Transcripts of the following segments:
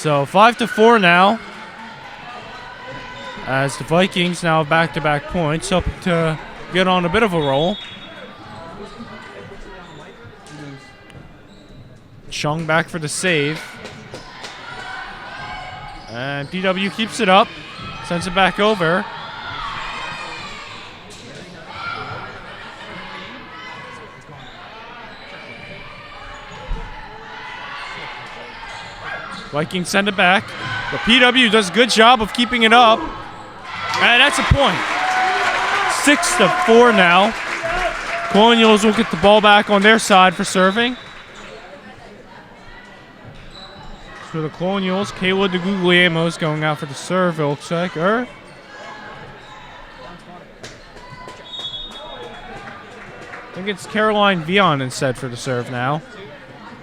So 5-4 now. As the Vikings now have back-to-back points, hoping to get on a bit of a roll. Chung back for the save. And PW keeps it up, sends it back over. Vikings send it back, but PW does a good job of keeping it up. And that's a point. 6-4 now. Colonials will get the ball back on their side for serving. For the Colonials, Kayla DeGuglielmo is going out for the serve, it looks like. I think it's Caroline Vion instead for the serve now.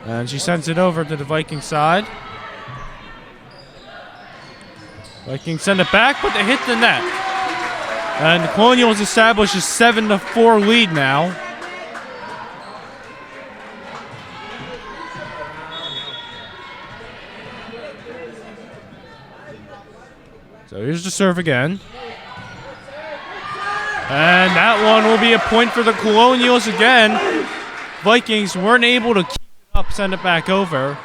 And she sends it over to the Viking side. Vikings send it back, but they hit the net. And the Colonials establish a 7-4 lead now. So here's the serve again. And that one will be a point for the Colonials again. Vikings weren't able to keep it up, send it back over.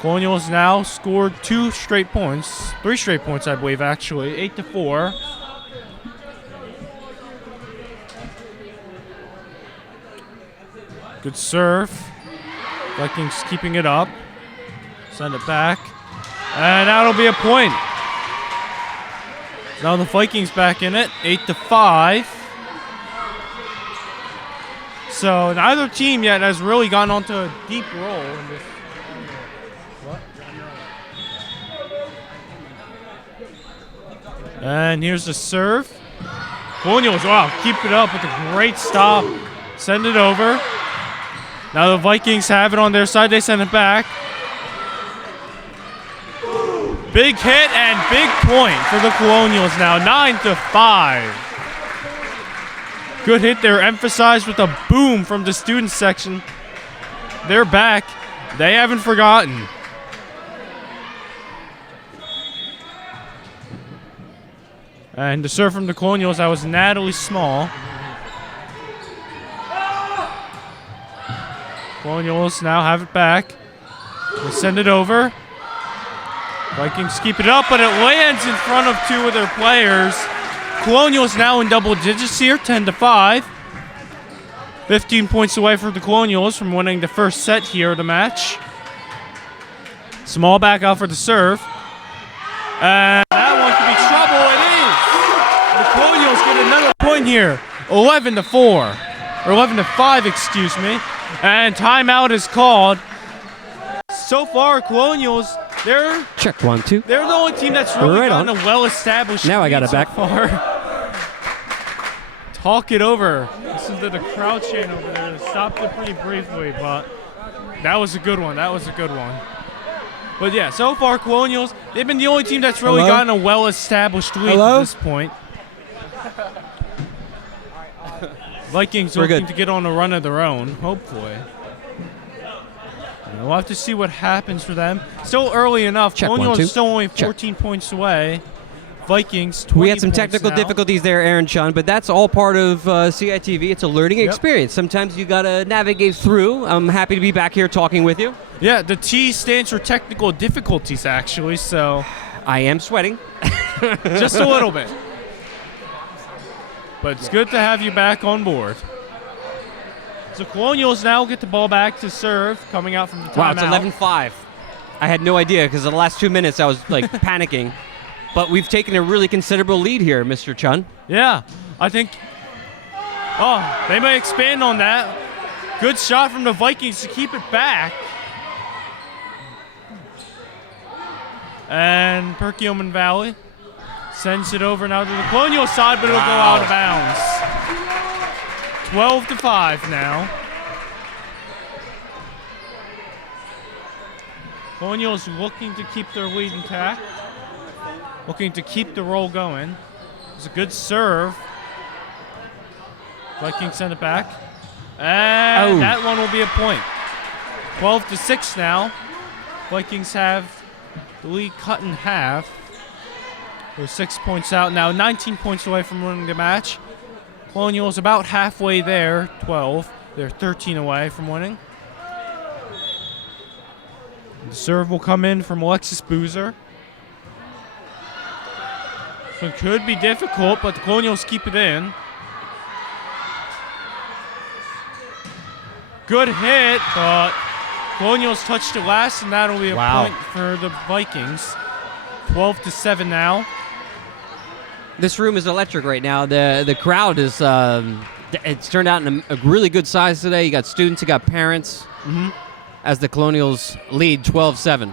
Colonials now scored 2 straight points. 3 straight points, I believe, actually. 8-4. Good serve. Vikings keeping it up. Send it back. And that'll be a point. Now the Vikings back in it. 8-5. So neither team yet has really gone onto a deep roll in this. And here's the serve. Colonials, wow, keep it up with a great stop. Send it over. Now the Vikings have it on their side. They send it back. Big hit and big point for the Colonials now. 9-5. Good hit there, emphasized with a boom from the student section. They're back. They haven't forgotten. And the serve from the Colonials, that was Natalie Small. Colonials now have it back. They send it over. Vikings keep it up, but it lands in front of 2 of their players. Colonials now in double digits here, 10-5. 15 points away from the Colonials from winning the first set here of the match. Small back out for the serve. And that one could be trouble. It is. The Colonials get another point here. 11-4. Or 11-5, excuse me. And timeout is called. So far, Colonials, they're check 1, 2. They're the only team that's really gotten a well-established. Now I got it back. Far. Talk it over. Listen to the crowd chant over there. Stopped it pretty briefly, but that was a good one. That was a good one. But yeah, so far Colonials, they've been the only team that's really gotten a well-established lead at this point. Vikings looking to get on a run of their own, hopefully. We'll have to see what happens for them. Still early enough. Colonials is still only 14 points away. Vikings, 20 We had some technical difficulties there, Aaron Chun, but that's all part of CITV. It's a learning experience. Sometimes you got to navigate through. I'm happy to be back here talking with you. Yeah, the T stands for technical difficulties, actually, so. I am sweating. Just a little bit. But it's good to have you back on board. So Colonials now get the ball back to serve, coming out from the timeout. Wow, it's 11-5. I had no idea because the last 2 minutes I was like panicking. But we've taken a really considerable lead here, Mr. Chun. Yeah, I think. Oh, they may expand on that. Good shot from the Vikings to keep it back. And Perkiomen Valley sends it over now to the Colonial side, but it'll go out of bounds. 12-5 now. Colonials looking to keep their lead intact. Looking to keep the roll going. It's a good serve. Vikings send it back. And that one will be a point. 12-6 now. Vikings have the lead cut in half. They're 6 points out now, 19 points away from winning the match. Colonial's about halfway there, 12. They're 13 away from winning. The serve will come in from Alexis Boozer. So it could be difficult, but the Colonials keep it in. Good hit, but Colonials touched it last, and that'll be a point for the Vikings. 12-7 now. This room is electric right now. The crowd is it's turned out in a really good size today. You got students, you got parents, as the Colonials lead 12-7.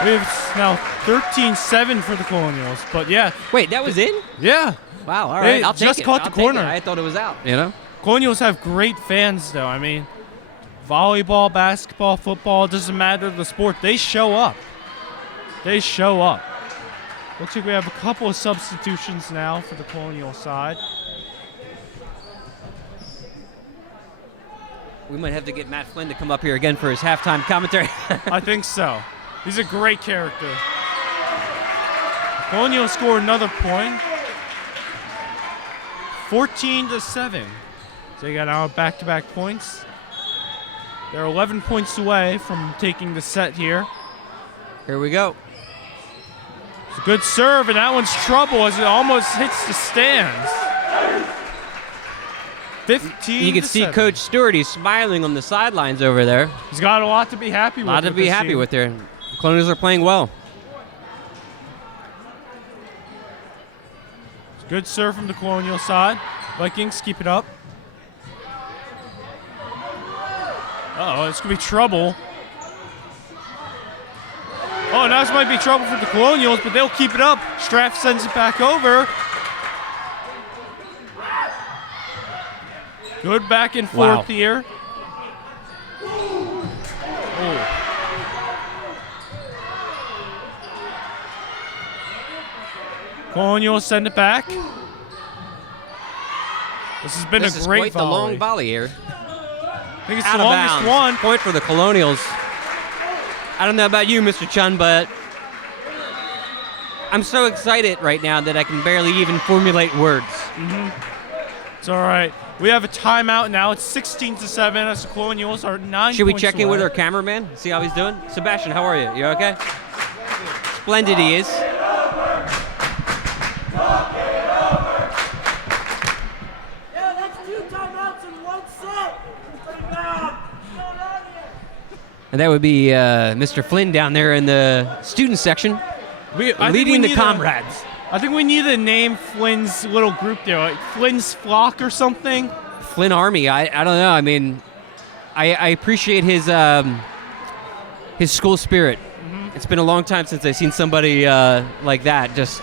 We have now 13-7 for the Colonials, but yeah. Wait, that was in? Yeah. Wow, all right, I'll take it. Just caught the corner. I thought it was out, you know? Colonials have great fans, though. I mean, volleyball, basketball, football, it doesn't matter the sport. They show up. They show up. Looks like we have a couple of substitutions now for the Colonial side. We might have to get Matt Flynn to come up here again for his halftime commentary. I think so. He's a great character. Colonial score another point. 14-7. So they got now back-to-back points. They're 11 points away from taking the set here. Here we go. It's a good serve, and that one's trouble as it almost hits the stands. 15. You can see Coach Stewart. He's smiling on the sidelines over there. He's got a lot to be happy with. A lot to be happy with there. Colonials are playing well. It's a good serve from the Colonial side. Vikings keep it up. Uh-oh, this could be trouble. Oh, now this might be trouble for the Colonials, but they'll keep it up. Straff sends it back over. Good back and forth here. Oh. Colonials send it back. This has been a great This is quite the volley. long volley here. I think it's Out the of longest bounds. one. Point for the Colonials. I don't know about you, Mr. Chun, but I'm so excited right now that I can barely even formulate words. It's all right. We have a timeout now. It's 16-7 as the Colonials are 9 Should we points check in away. with our cameraman? See how he's doing? Sebastion, how are you? You okay? Splendid he is. And that would be Mr. Flynn down there in the student section, leading the comrades. I think we need to name Flynn's little group there, like Flynn's Flock or something. Flynn Army. I don't know. I mean, I appreciate his school spirit. It's been a long time since I've seen somebody like that. Just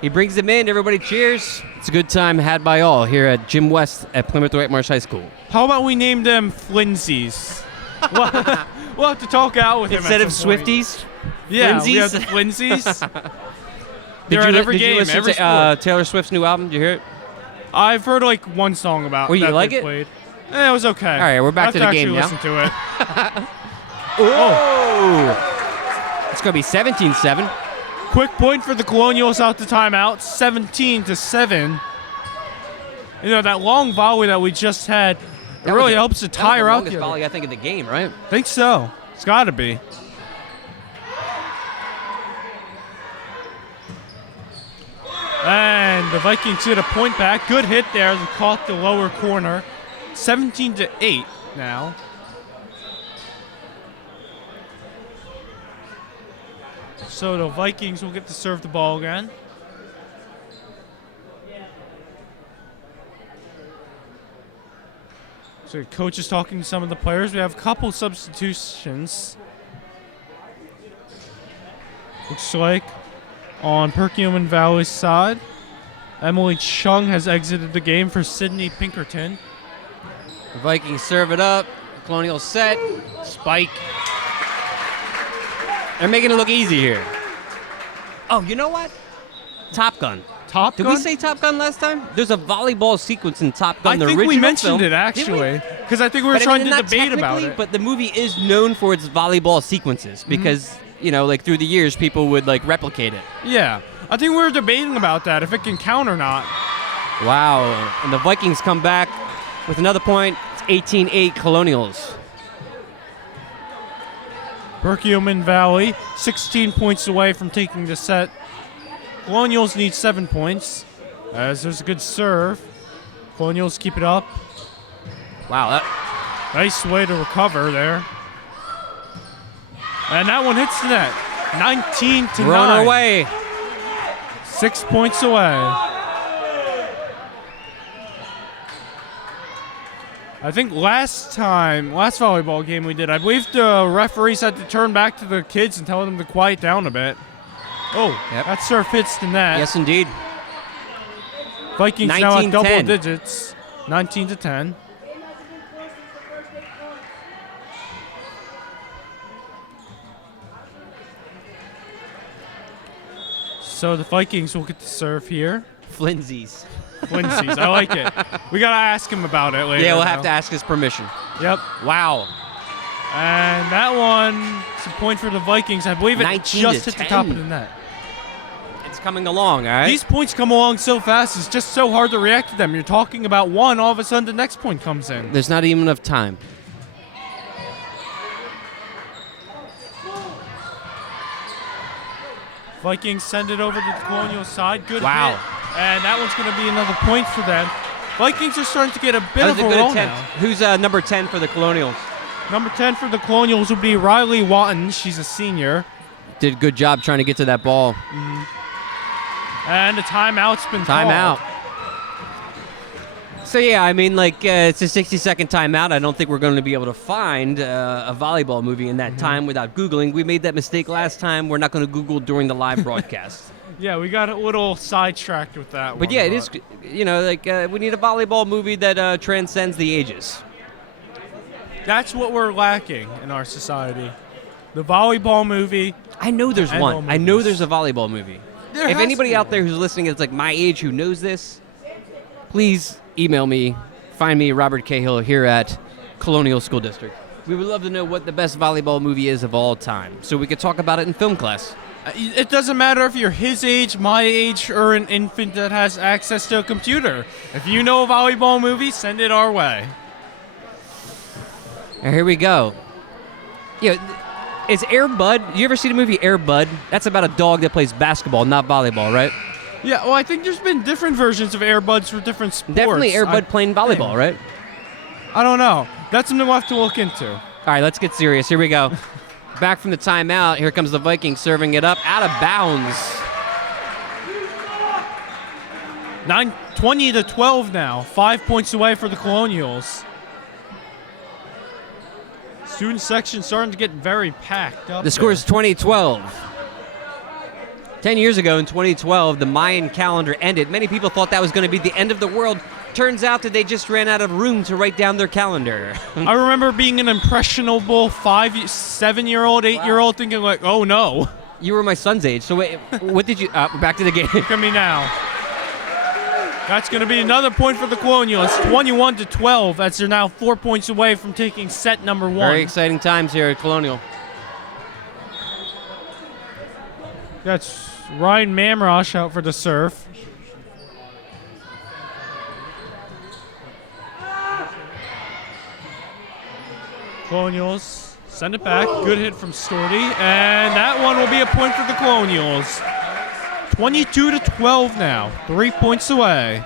he brings them in. Everybody cheers. It's a good time had by all here at Jim West at Plymouth White Marsh High School. How about we name them Flynnsies? We'll have to talk out with him Instead at of some point. Swifties. Yeah, we Flynnsies? have the Flynnsies. They're Did at you every game, listen every to sport. Taylor Swift's new album? Did you hear it? I've heard like one song about Oh, you that like they it? played. It was okay. All right, we're back to the game now. Listen to it. Oh! It's going to be 17-7. Quick point for the Colonials out the timeout. 17-7. You know, that long volley that we just had, it really helps to tire out the the volley, I think, in the game, right? I think so. It's got to be. And the Vikings get a point back. Good hit there. They caught the lower corner. 17-8 now. So the Vikings will get to serve the ball again. So the coach is talking to some of the players. We have a couple substitutions. Looks like on Perkiomen Valley's side, Emily Chung has exited the game for Sydney Pinkerton. The Vikings serve it up. Colonial set. Spike. They're making it look easy here. Oh, you know what? Top Gun. Top Did Gun? we say Top Gun last time? There's a volleyball sequence in Top Gun, I the think original we mentioned film. it, actually. Because I think we were But I trying mean, to not debate about technically, it. But the movie is known for its volleyball sequences because, like through the years, people would like replicate it. Yeah. I think we were debating about that, if it can count or not. Wow. And the Vikings come back with another point. It's 18-8 Colonials. Perkiomen Valley, 16 points away from taking the set. Colonials need 7 points, as there's a good serve. Colonials keep it up. Wow. Nice way to recover there. And that one hits the net. 19-9. We're on our way. 6 points away. I think last volleyball game we did, I believe the referees had to turn back to the kids and tell them to quiet down a bit. Oh, Yep. that serve hits the net. Yes, indeed. Vikings now at double 19-10. digits, 19-10. So the Vikings will get the serve here. Flinsies. Twinsies, I like it. We gotta ask him about it later. Yeah, we'll have though. to ask his permission. Yep. Wow. And that one is a point for the Vikings. I believe it 19 just to hit the top of 10. the net. It's coming along, all right? These points come along so fast, it's just so hard to react to them. You're talking about one, all of a sudden the next point comes in. There's not even enough time. Vikings send it over to the Colonial side. Good Wow. hit. And that one's going to be another point for them. Vikings are starting to get a bit That of was a a good roll attempt. now. Who's number 10 for the Colonials? Number 10 for the Colonials will be Riley Watton. She's a senior. Did a good job trying to get to that ball. And a timeout's been Timeout. called. So, yeah, I mean, it's a 60-second timeout. I don't think we're going to be able to find a volleyball movie in that time without Googling. We made that mistake last time. We're not going to Google during the live broadcast. Yeah, we got a little sidetracked with that one. But, yeah, it is, we need a volleyball movie that transcends the ages. That's what we're lacking in our society. The volleyball movie. I know there's And one. all I know movies. there's a volleyball movie. There If has anybody to be out there one. who's listening is like my age who knows this, please email me. Find me, Robert Cahill, here at Colonial School District. We would love to know what the best volleyball movie is of all time, so we could talk about it in film class. It doesn't matter if you're his age, my age, or an infant that has access to a computer. If you know a volleyball movie, send it our way. And here we go. Is Air Bud? You ever see the movie Air Bud? That's about a dog that plays basketball, not volleyball, right? Yeah, well, I think there's been different versions of Air Buds for different sports. Definitely Air Bud playing volleyball, right? I don't know. That's something we'll have to look into. All right, let's get serious. Here we go. Back from the timeout. Here comes the Vikings serving it up out of bounds. 20-12 now. 5 points away for the Colonials. Student section starting to get very packed up. The score is 2012. 10 years ago in 2012, the Mayan calendar ended. Many people thought that was going to be the end of the world. Turns out that they just ran out of room to write down their calendar. I remember being an impressionable 7-year-old, 8-year-old thinking like, oh no. You were my son's age, so wait, what did you... back to the game. Look at me now. That's going to be another point for the Colonials. 21-12 as they're now 4 points away from taking set number 1. Very exciting times here at Colonial. That's Ryan Mamrosh out for the serve. Colonials send it back. Good hit from Storty. And that one will be a point for the Colonials. 22-12 now. 3 points away.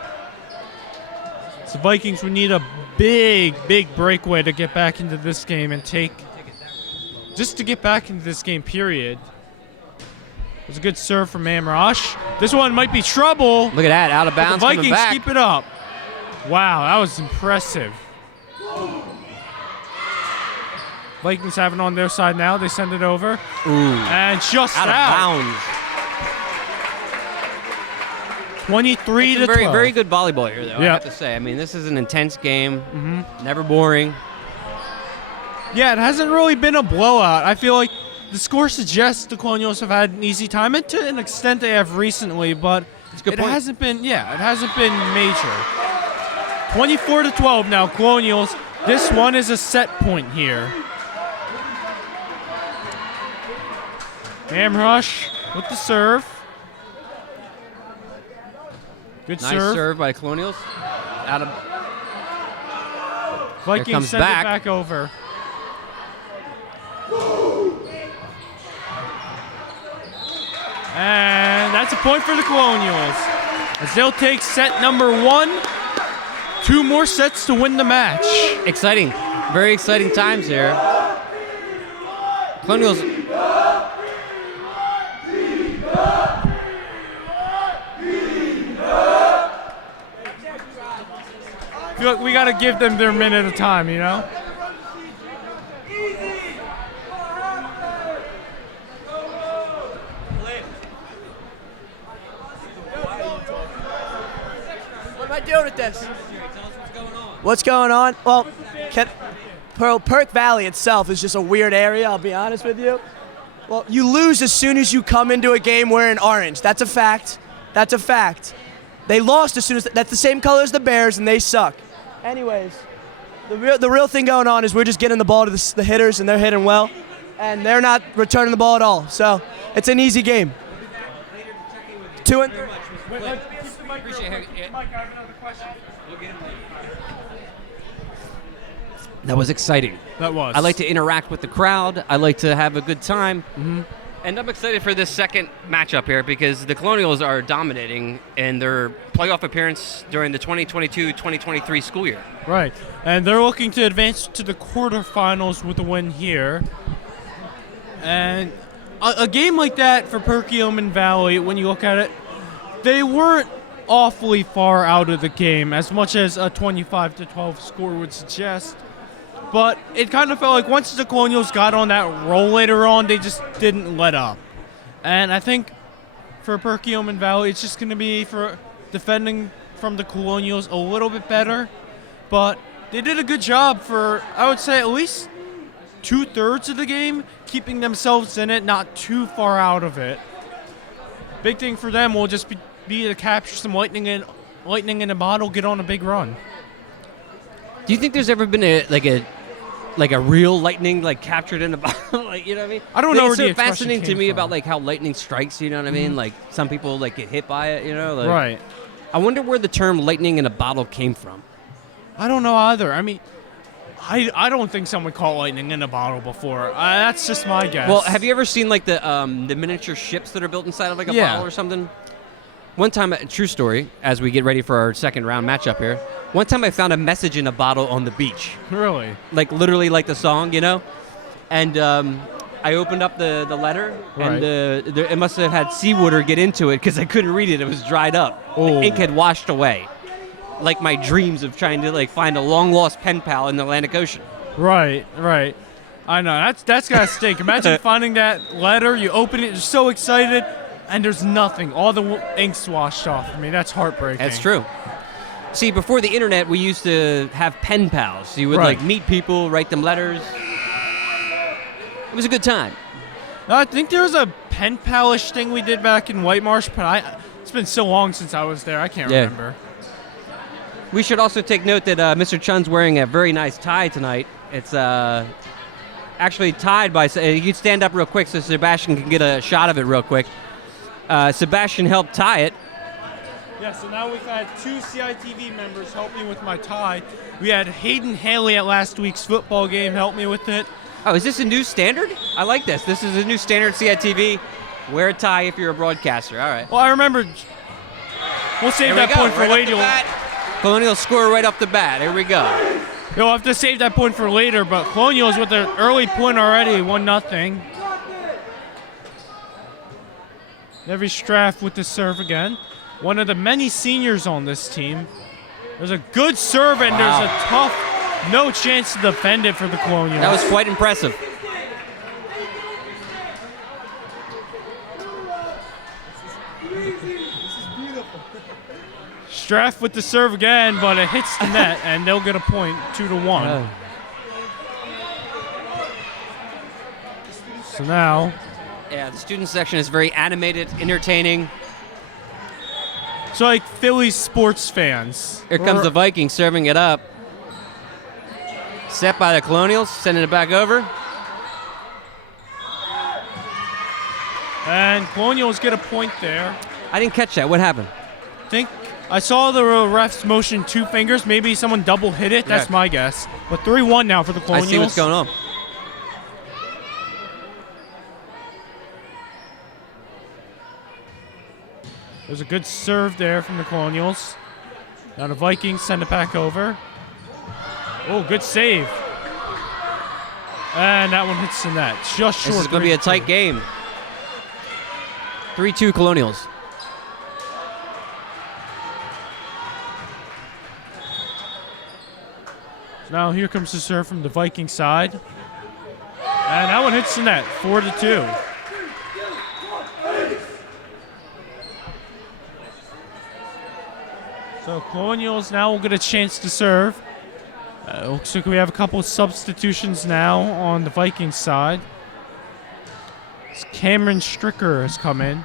So Vikings would need a big breakaway to get back into this game and take... Just to get back into this game, period. It was a good serve from Mamrosh. This one might be trouble. Look at that, out of But bounds, the coming Vikings back. keep it up. Wow, that was impressive. Vikings have it on their side now. They send it over. Ooh, And just out of bounds. 23-12. Very, very good volleyball here, though, I Yeah. have to say. I mean, this is an intense game. Never boring. Yeah, it hasn't really been a blowout. I feel like the score suggests the Colonials have had an easy time, and to an extent they have recently, but good it point. hasn't been major. 24-12 now, Colonials. This one is a set point here. Amrush with the serve. Good Nice serve. serve by Colonials. Out of Vikings comes send back. it back over. And that's a point for the Colonials, as they'll take set number 1. 2 more sets to win the match. exciting, very exciting times here. Colonials. I feel like we got to give them their minute of time, you know? What am I doing with this? What's going on? Well, Perk Valley itself is just a weird area, I'll be honest with you. Well, you lose as soon as you come into a game wearing orange. That's a fact. That's a fact. They lost as soon as that's the same color as the Bears, and they suck. Anyways, the real thing going on is we're just getting the ball to the hitters, and they're hitting well, and they're not returning the ball at all. So it's an easy game. 2 and 3. That was exciting. That was. I like to interact with the crowd. I like to have a good time. Mm-hmm. And I'm excited for this second matchup here because the Colonials are dominating in their playoff appearance during the 2022-2023 school year. Right. And they're looking to advance to the quarterfinals with a win here. And a game like that for Perkiomen Valley, when you look at it, they weren't awfully far out of the game, as much as a 25-12 score would suggest. But it kind of felt like once the Colonials got on that roll later on, they just didn't let up. And I think for Perkiomen Valley, it's just going to be for defending from the Colonials a little bit better. But they did a good job for, I would say, at least 2/3 of the game, keeping themselves in it, not too far out of it. Big thing for them will just be to capture some lightning in a bottle, get on a big run. Do you think there's ever been a real lightning captured in a bottle? You know what I mean? I don't know where it's the so expression fascinating to came me from. about how lightning strikes. You know what I mean? Like some people get hit by it. You know? Right. I wonder where the term "lightning in a bottle" came from. I don't know either. I mean, I don't think someone caught lightning in a bottle before. That's just my guess. Well, have you ever seen the miniature ships that are built inside of a bottle or something? One time, a true story, as we get ready for our second round matchup here, one time I found a message in a bottle on the beach. Really? Literally like the song, you know? And I opened up the letter, and it must have had seawater get into it because I couldn't read it. It was dried up. Oh. The ink had washed away. Like my dreams of trying to find a long-lost pen pal in the Atlantic Ocean. Right. I know. That's got to stink. Imagine finding that letter, you open it, you're so excited, and there's nothing. All the ink's washed off. I mean, that's heartbreaking. That's true. See, before the internet, we used to have pen pals. You would meet people, write them letters. It was a good time. I think there was a pen palish thing we did back in White Marsh, but it's been so long since I was there, I can't remember. We should also take note that Mr. Chun's wearing a very nice tie tonight. It's actually tied by... You can stand up real quick so Sebastion can get a shot of it real quick. Sebastion helped tie it. Yeah, so now we've had 2 CITV members help me with my tie. We had Hayden Haley at last week's football game help me with it. Oh, is this a new standard? I like this. This is a new standard CITV. Wear a tie if you're a broadcaster. All right. Well, I remember... We'll save that point for later. Colonials score right off the bat. Here we go. You'll have to save that point for later, but Colonials with an early point already, 1-0. Nevi Straff with the serve again. One of the many seniors on this team. There's a good serve, and there's a tough, no chance to defend it for the Colonials. That was quite impressive. Straff with the serve again, but it hits the net, and they'll get a point, 2-1. Oh. So now... Yeah, the student section is very animated, entertaining. So like Philly sports fans. Here comes the Vikings serving it up. Set by the Colonials, sending it back over. And Colonials get a point there. I didn't catch that. What happened? Think I saw the refs motion 2 fingers. Maybe someone double hit it. That's my guess. But 3-1 now for the Colonials. I see what's going on. There's a good serve there from the Colonials. Now the Vikings send it back over. Oh, good save. And that one hits the net. Just short. This is going to be a tight game. 3-2 Colonials. Now here comes the serve from the Viking side. And that one hits the net. 4-2. So Colonials now will get a chance to serve. Looks like we have a couple of substitutions now on the Vikings side. Cameron Stricker has come in.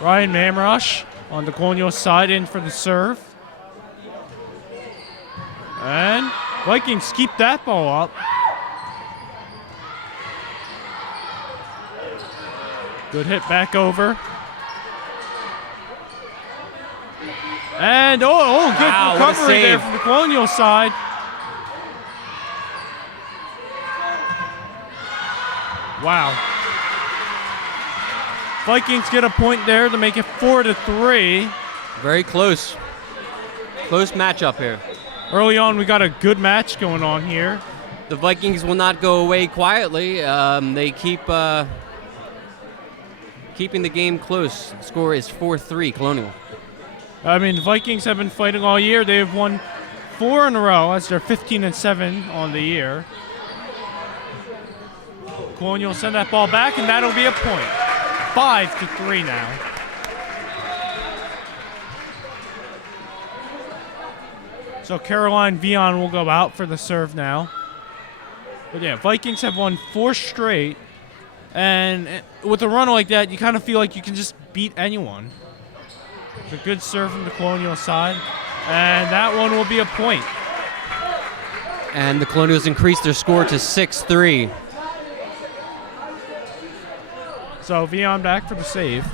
Ryan Mamrush on the Colonial side in for the serve. And Vikings keep that ball up. Good hit back over. And good recovery there from the Colonial side. Wow. Vikings get a point there to make it 4-3. Very close. Close matchup here. Early on, we got a good match going on here. The Vikings will not go away quietly. They keep keeping the game close. The score is 4-3 Colonial. I mean, the Vikings have been fighting all year. They have won 4 in a row as they're 15-7 on the year. Colonial send that ball back, and that'll be a point. 5-3 now. So Caroline Vion will go out for the serve now. But yeah, Vikings have won 4 straight. And with a run like that, you kind of feel like you can just beat anyone. It's a good serve from the Colonial side. And that one will be a point. And the Colonials increase their score to 6-3. So Vion back for the save.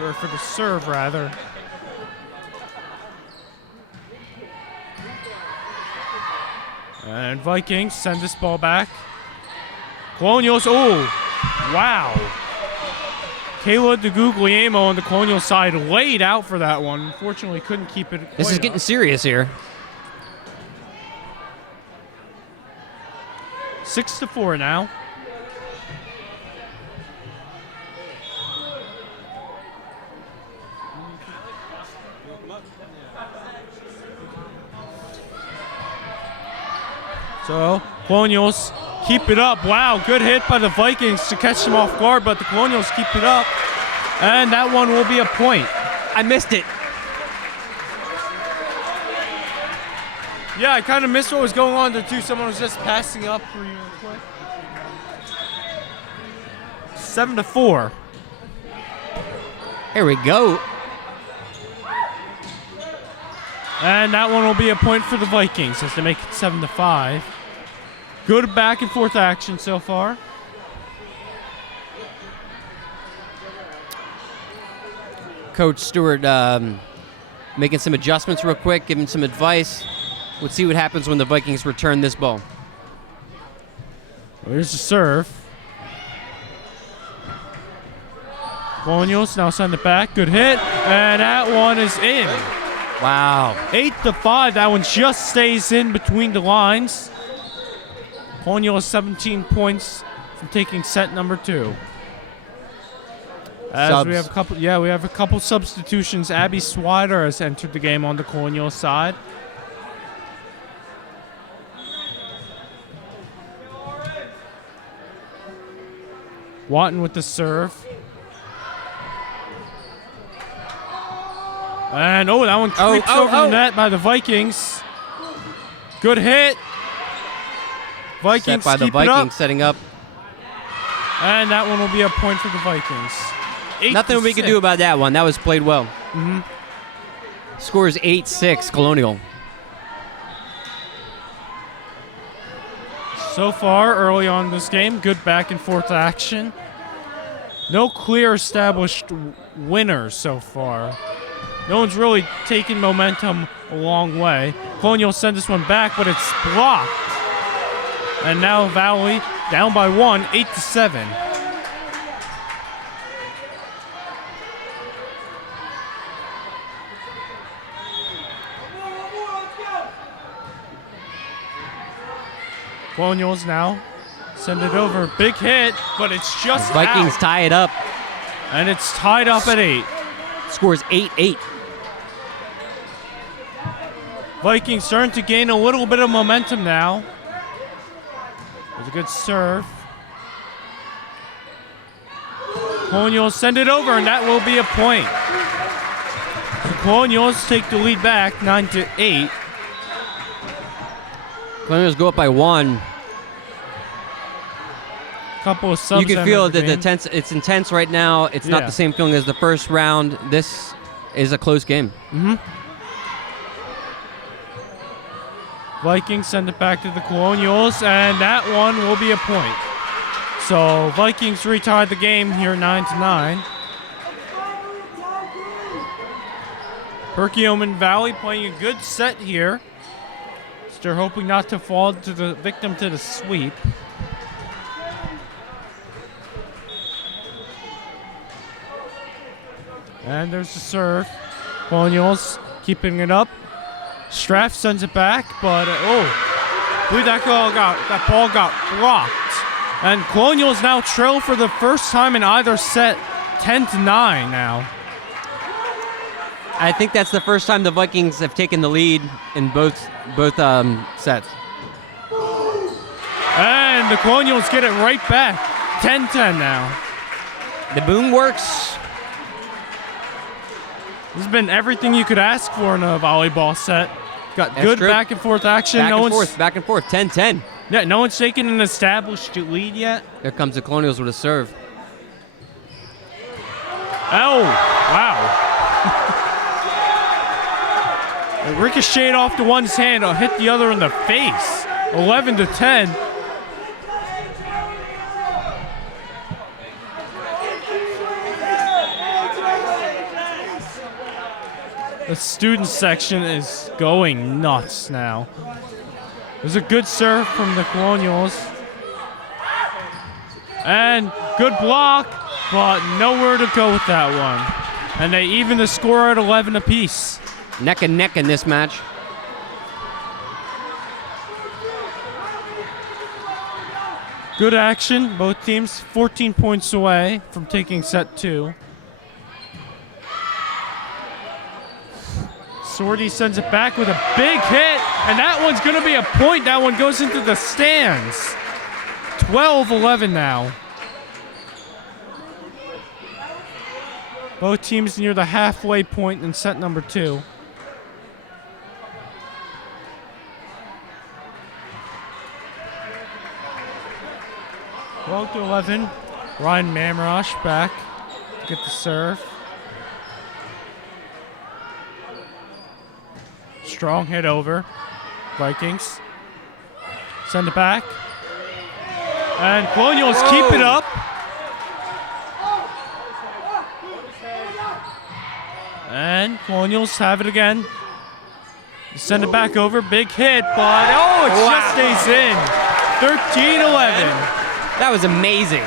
Or for the serve, rather. And Vikings send this ball back. Colonials, wow. Kayla DeGuglielmo on the Colonial side laid out for that one. Unfortunately, couldn't keep it. This is getting serious here. 6-4 now. So, Colonials keep it up. Wow, good hit by the Vikings to catch them off guard, but the Colonials keep it up. And that one will be a point. I missed it. Yeah, I kind of missed what was going on there, too. Someone was just passing up for you real quick. 7-4. Here we go. And that one will be a point for the Vikings as they make it 7-5. Good back and forth action so far. Coach Stewart making some adjustments real quick, giving some advice. Let's see what happens when the Vikings return this ball. Well, here's the serve. Colonials now send it back. Good hit. And that one is in. Wow. 8-5. That one just stays in between the lines. Colonial 17 points from taking set number 2. As Subs. we have a couple substitutions. Abby Swider has entered the game on the Colonial side. Watton with the serve. And that one creeps over the net by the Vikings. Good hit. Vikings set by the keep it up. Vikings setting up. And that one will be a point for the Vikings. Nothing we could do about that one. That was played well. Mm-hmm. Score is 8-6 Colonial. So far, early on in this game, good back and forth action. No clear established winners so far. No one's really taking momentum a long way. Colonial send this one back, but it's blocked. And now Valley down by 1, 8-7. Colonials now send it over. Big hit, but it's just Vikings out. tie it up. And it's tied up at 8. Score is 8-8. Vikings starting to gain a little bit of momentum now. There's a good serve. Colonials send it over, and that will be a point. The Colonials take the lead back, 9-8. Colonials go up by 1. Couple of subs. You can feel that game. it's intense right now. It's not the same feeling as the first round. This is a close game. Mm-hmm. Vikings send it back to the Colonials, and that one will be a point. So Vikings retied the game here, 9-9. Perkiomen Valley playing a good set here. They're hoping not to fall to the victim to the sweep. And there's the serve. Colonials keeping it up. Straff sends it back, but I believe that ball got blocked. And Colonials now trail for the first time in either set, 10-9 now. I think that's the first time the Vikings have taken the lead in both sets. And the Colonials get it right back, 10-10 now. The boom works. This has been everything you could ask for in a volleyball set. Got That's good true. back and forth action. Back and forth, 10-10. Yeah, no one's taken an established lead yet. Here comes the Colonials with a serve. Oh, wow. It ricocheted off to one's hand, hit the other in the face. 11-10. The student section is going nuts now. There's a good serve from the Colonials. And good block, but nowhere to go with that one. And they even the score at 11 apiece. Neck and neck in this match. Good action. Both teams 14 points away from taking set 2. Sorty sends it back with a big hit, and that one's going to be a point. That one goes into the stands. 12-11 now. Both teams near the halfway point in set number 2. Well to 11. Ryan Mamrosh back to get the serve. Strong hit over. Vikings. Send it back. And Colonials keep it up. And Colonials have it again. Send it back over. Big hit, but just stays in. 13-11. That was amazing.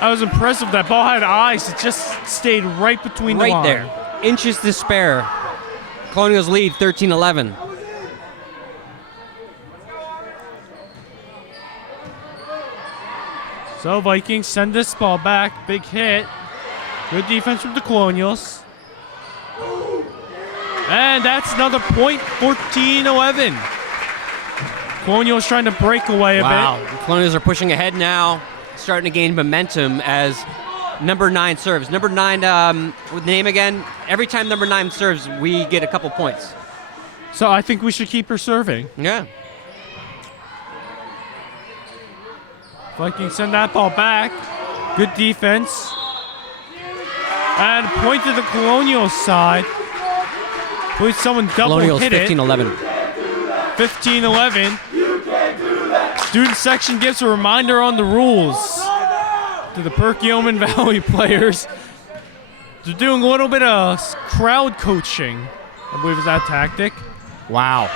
I was impressive. That ball had eyes. It just stayed right between the line. Right there. Inches to spare. Colonials lead 13-11. So Vikings send this ball back. Big hit. Good defense from the Colonials. And that's another point, 14-11. Colonials trying to break away a bit. The Colonials are pushing ahead now, starting to gain momentum as number 9 serves. Number 9, with the name again, every time number 9 serves, we get a couple points. So I think we should keep her serving. Yeah. Vikings send that ball back. Good defense. And point to the Colonial side. Please someone double Colonials hit 15-11. it. 15-11. Student section gives a reminder on the rules to the Perkiomen Valley players. They're doing a little bit of crowd coaching, I believe is that tactic. Wow.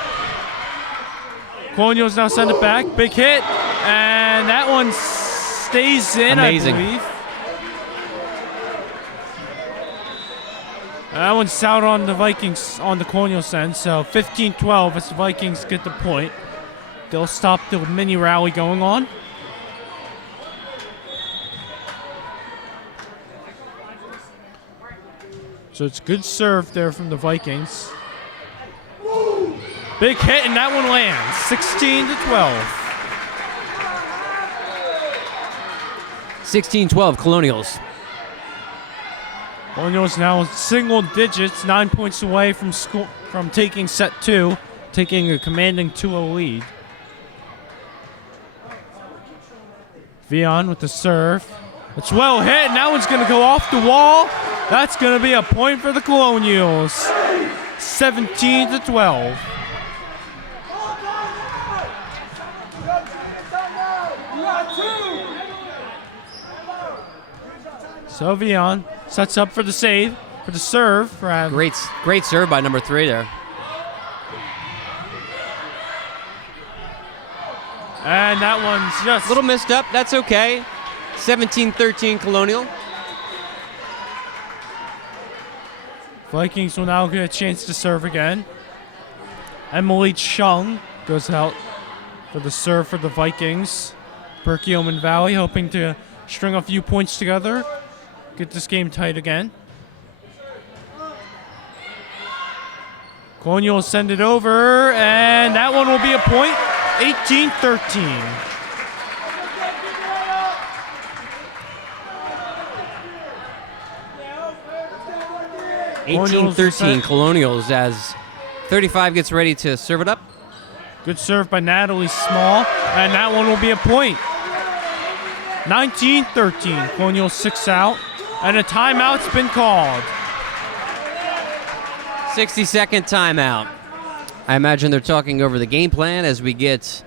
Colonials now send it back. Big hit. And that one stays in, Amazing. I believe. That one's out on the Vikings on the Colonials end. So 15-12 as the Vikings get the point. They'll stop the mini rally going on. So it's good serve there from the Vikings. Big hit, and that one lands. 16-12. 16-12 Colonials. Colonials now single digits, 9 points away from taking set 2, taking a commanding 2-0 lead. Vion with the serve. It's well hit, and that one's going to go off the wall. That's going to be a point for the Colonials. 17-12. So Vion sets up for the save, for the serve. Great serve by number 3 there. And that one's just A little messed up. That's okay. 17-13 Colonial. Vikings will now get a chance to serve again. Emily Chung goes out for the serve for the Vikings. Perkiomen Valley hoping to string a few points together, get this game tight again. Colonial will send it over, and that one will be a point. 18-13. 18-13 Colonials as 35 gets ready to serve it up. Good serve by Natalie Small, and that one will be a point. 19-13. Colonial 6 out, and a timeout's been called. 60-second timeout. I imagine they're talking over the game plan as we get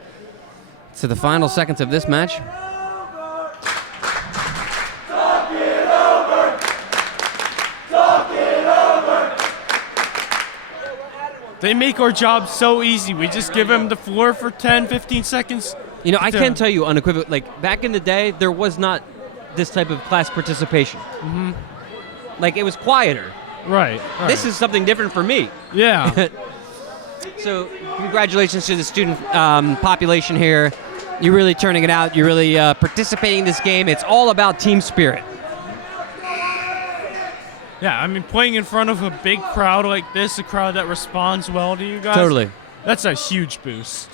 to the final seconds of this match. They make our job so easy. We just give them the floor for 10, 15 seconds. You know, I can tell you unequivocally, like back in the day, there was not this type of class participation. Mm-hmm. Like it was quieter. Right. This is something different for me. Yeah. So congratulations to the student population here. You're really turning it out. You're really participating in this game. It's all about team spirit. Yeah, I mean, playing in front of a big crowd like this, a crowd that responds well to you guys. Totally. That's a huge boost.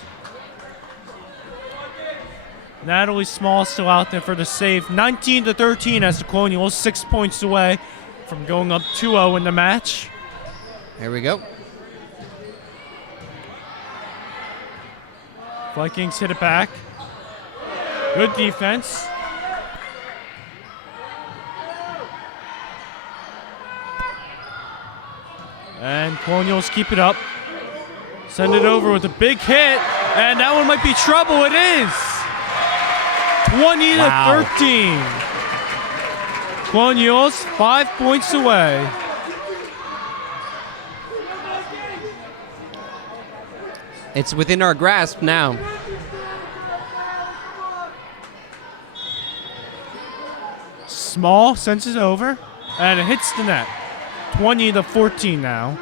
Natalie Small still out there for the save. 19-13 as the Colonials 6 points away from going up 2-0 in the match. Here we go. Vikings hit it back. Good defense. And Colonials keep it up. Send it over with a big hit. And that one might be trouble. It is. 20-13. Colonials 5 points away. It's within our grasp now. Small sends it over. And it hits the net. 20-14 now.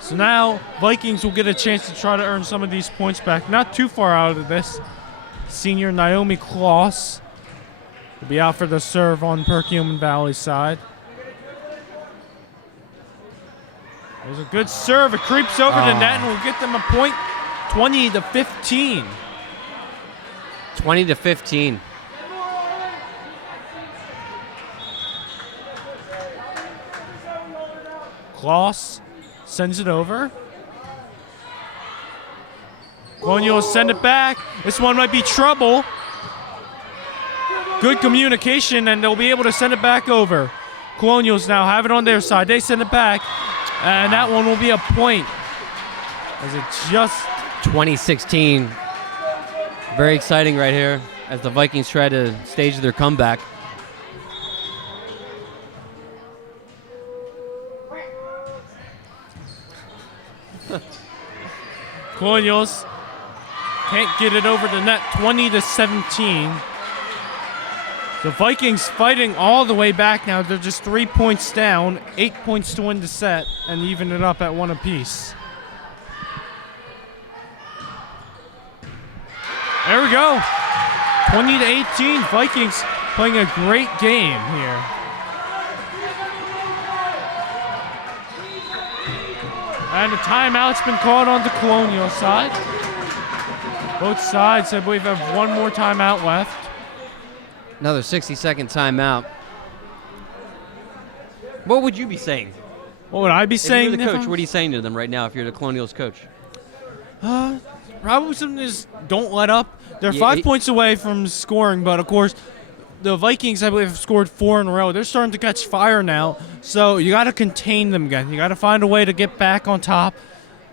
So now Vikings will get a chance to try to earn some of these points back. Not too far out of this. Senior Naomi Kloss will be out for the serve on Perkiomen Valley's side. There's a good serve. It creeps over the net and will get them a point. 20-15. 20-15. Kloss sends it over. Colonial will send it back. This one might be trouble. Good communication, and they'll be able to send it back over. Colonials now have it on their side. They send it back, and that one will be a point. As it just 2016. Very exciting right here as the Vikings try to stage their comeback. Colonials can't get it over the net, 20-17. The Vikings fighting all the way back now. They're just 3 points down, 8 points to win the set, and even it up at one apiece. There we go. 20-18. Vikings playing a great game here. And a timeout's been called on the Colonial side. Both sides, I believe, have one more timeout left. Another 60-second timeout. What would you be saying? What would I be saying? If you're the coach, what are you saying to them right now if you're the Colonials coach? Probably something is don't let up. They're Yeah, 5 points away from scoring, but of course, the Vikings, I believe, have scored 4 in a row. They're starting to catch fire now, so you got to contain them again. You got to find a way to get back on top,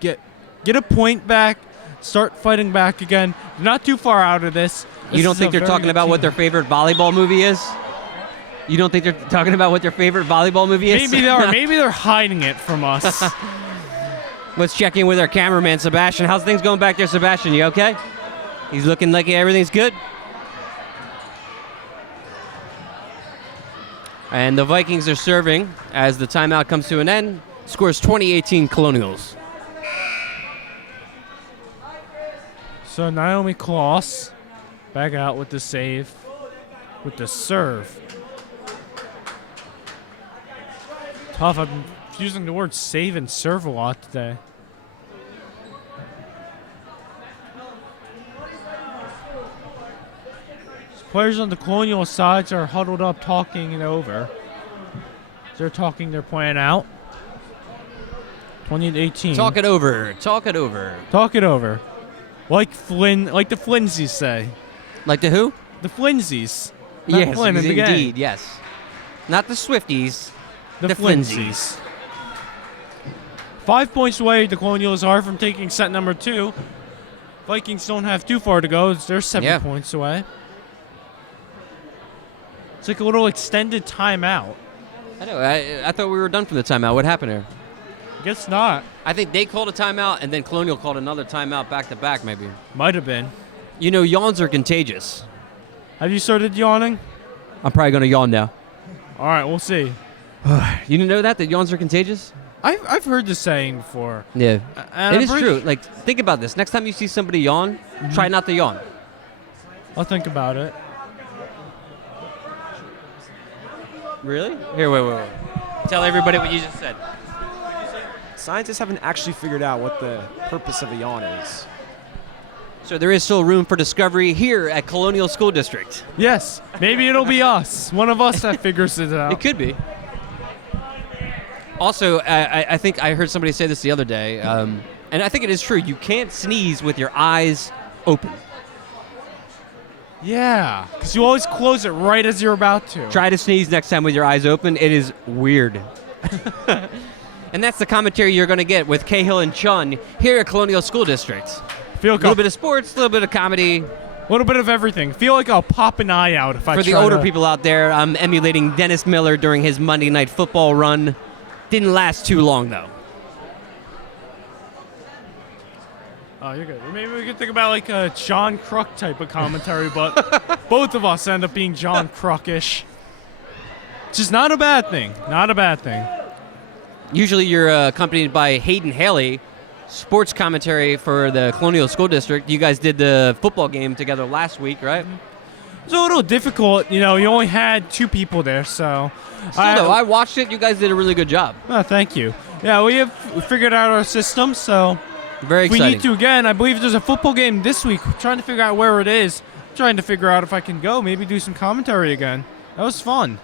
get a point back, start fighting back again. Not too far out of this. You don't think they're talking about what their favorite volleyball movie is? You don't think they're talking about what their favorite volleyball movie is? Maybe they are. Maybe they're hiding it from us. Let's check in with our cameraman, Sebastion. How's things going back there, Sebastion? You okay? He's looking like everything's good. And the Vikings are serving as the timeout comes to an end. Scores 20-18 Colonials. So Naomi Kloss back out with the save, with the serve. Tough. I've been using the word save and serve a lot today. Players on the Colonial sides are huddled up talking it over. They're talking their plan out. 20-18. Talk it over. Talk it over. Talk it over. Like the Flinsies say. Like the who? The Flinsies. Not Yes, Flynn in the game. indeed, yes. Not the Swifties. The The Flinsies. 5 points away, the Colonials are from taking set number 2. Vikings don't have too far to go. They're 7 points away. It's like a little extended timeout. I know. I thought we were done from the timeout. What happened here? Guess not. I think they called a timeout, and then Colonial called another timeout back-to-back, maybe. Might have been. You know, yawns are contagious. Have you started yawning? I'm probably going to yawn now. All right, we'll see. You didn't know that yawns are contagious? I've heard the saying before. Yeah. And It is true. Like, think about this. Next time you see somebody yawn, try not to yawn. I'll think about it. Really? Here, wait. Tell everybody what you just said. Scientists haven't actually figured out what the purpose of a yawn is. So there is still room for discovery here at Colonial School District. Yes, maybe it'll be us. One of us that figures it out. It could be. Also, I think I heard somebody say this the other day, and I think it is true. You can't sneeze with your eyes open. Yeah, because you always close it right as you're about to. Try to sneeze next time with your eyes open. It is weird. And that's the commentary you're going to get with Cahill and Chun here at Colonial School District. Feel A little bit of sports, a little bit of comedy. A little bit of everything. Feel like I'll pop an eye out if I For the try older to- people out there, I'm emulating Dennis Miller during his Monday Night Football run. Didn't last too long, though. Oh, you're good. Maybe we could think about like a John Kruk type of commentary, but both of us end up being John Krukish. Which is not a bad thing. Not a bad thing. Usually you're accompanied by Hayden Haley, sports commentary for the Colonial School District. You guys did the football game together last week, right? It's a little difficult. You know, you only had 2 people there, so. Still, though, I watched it. You guys did a really good job. Oh, thank you. Yeah, we figured out our system, so. Very If we exciting. need to again. I believe there's a football game this week. We're trying to figure out where it is. Trying to figure out if I can go. Maybe do some commentary again. That was fun.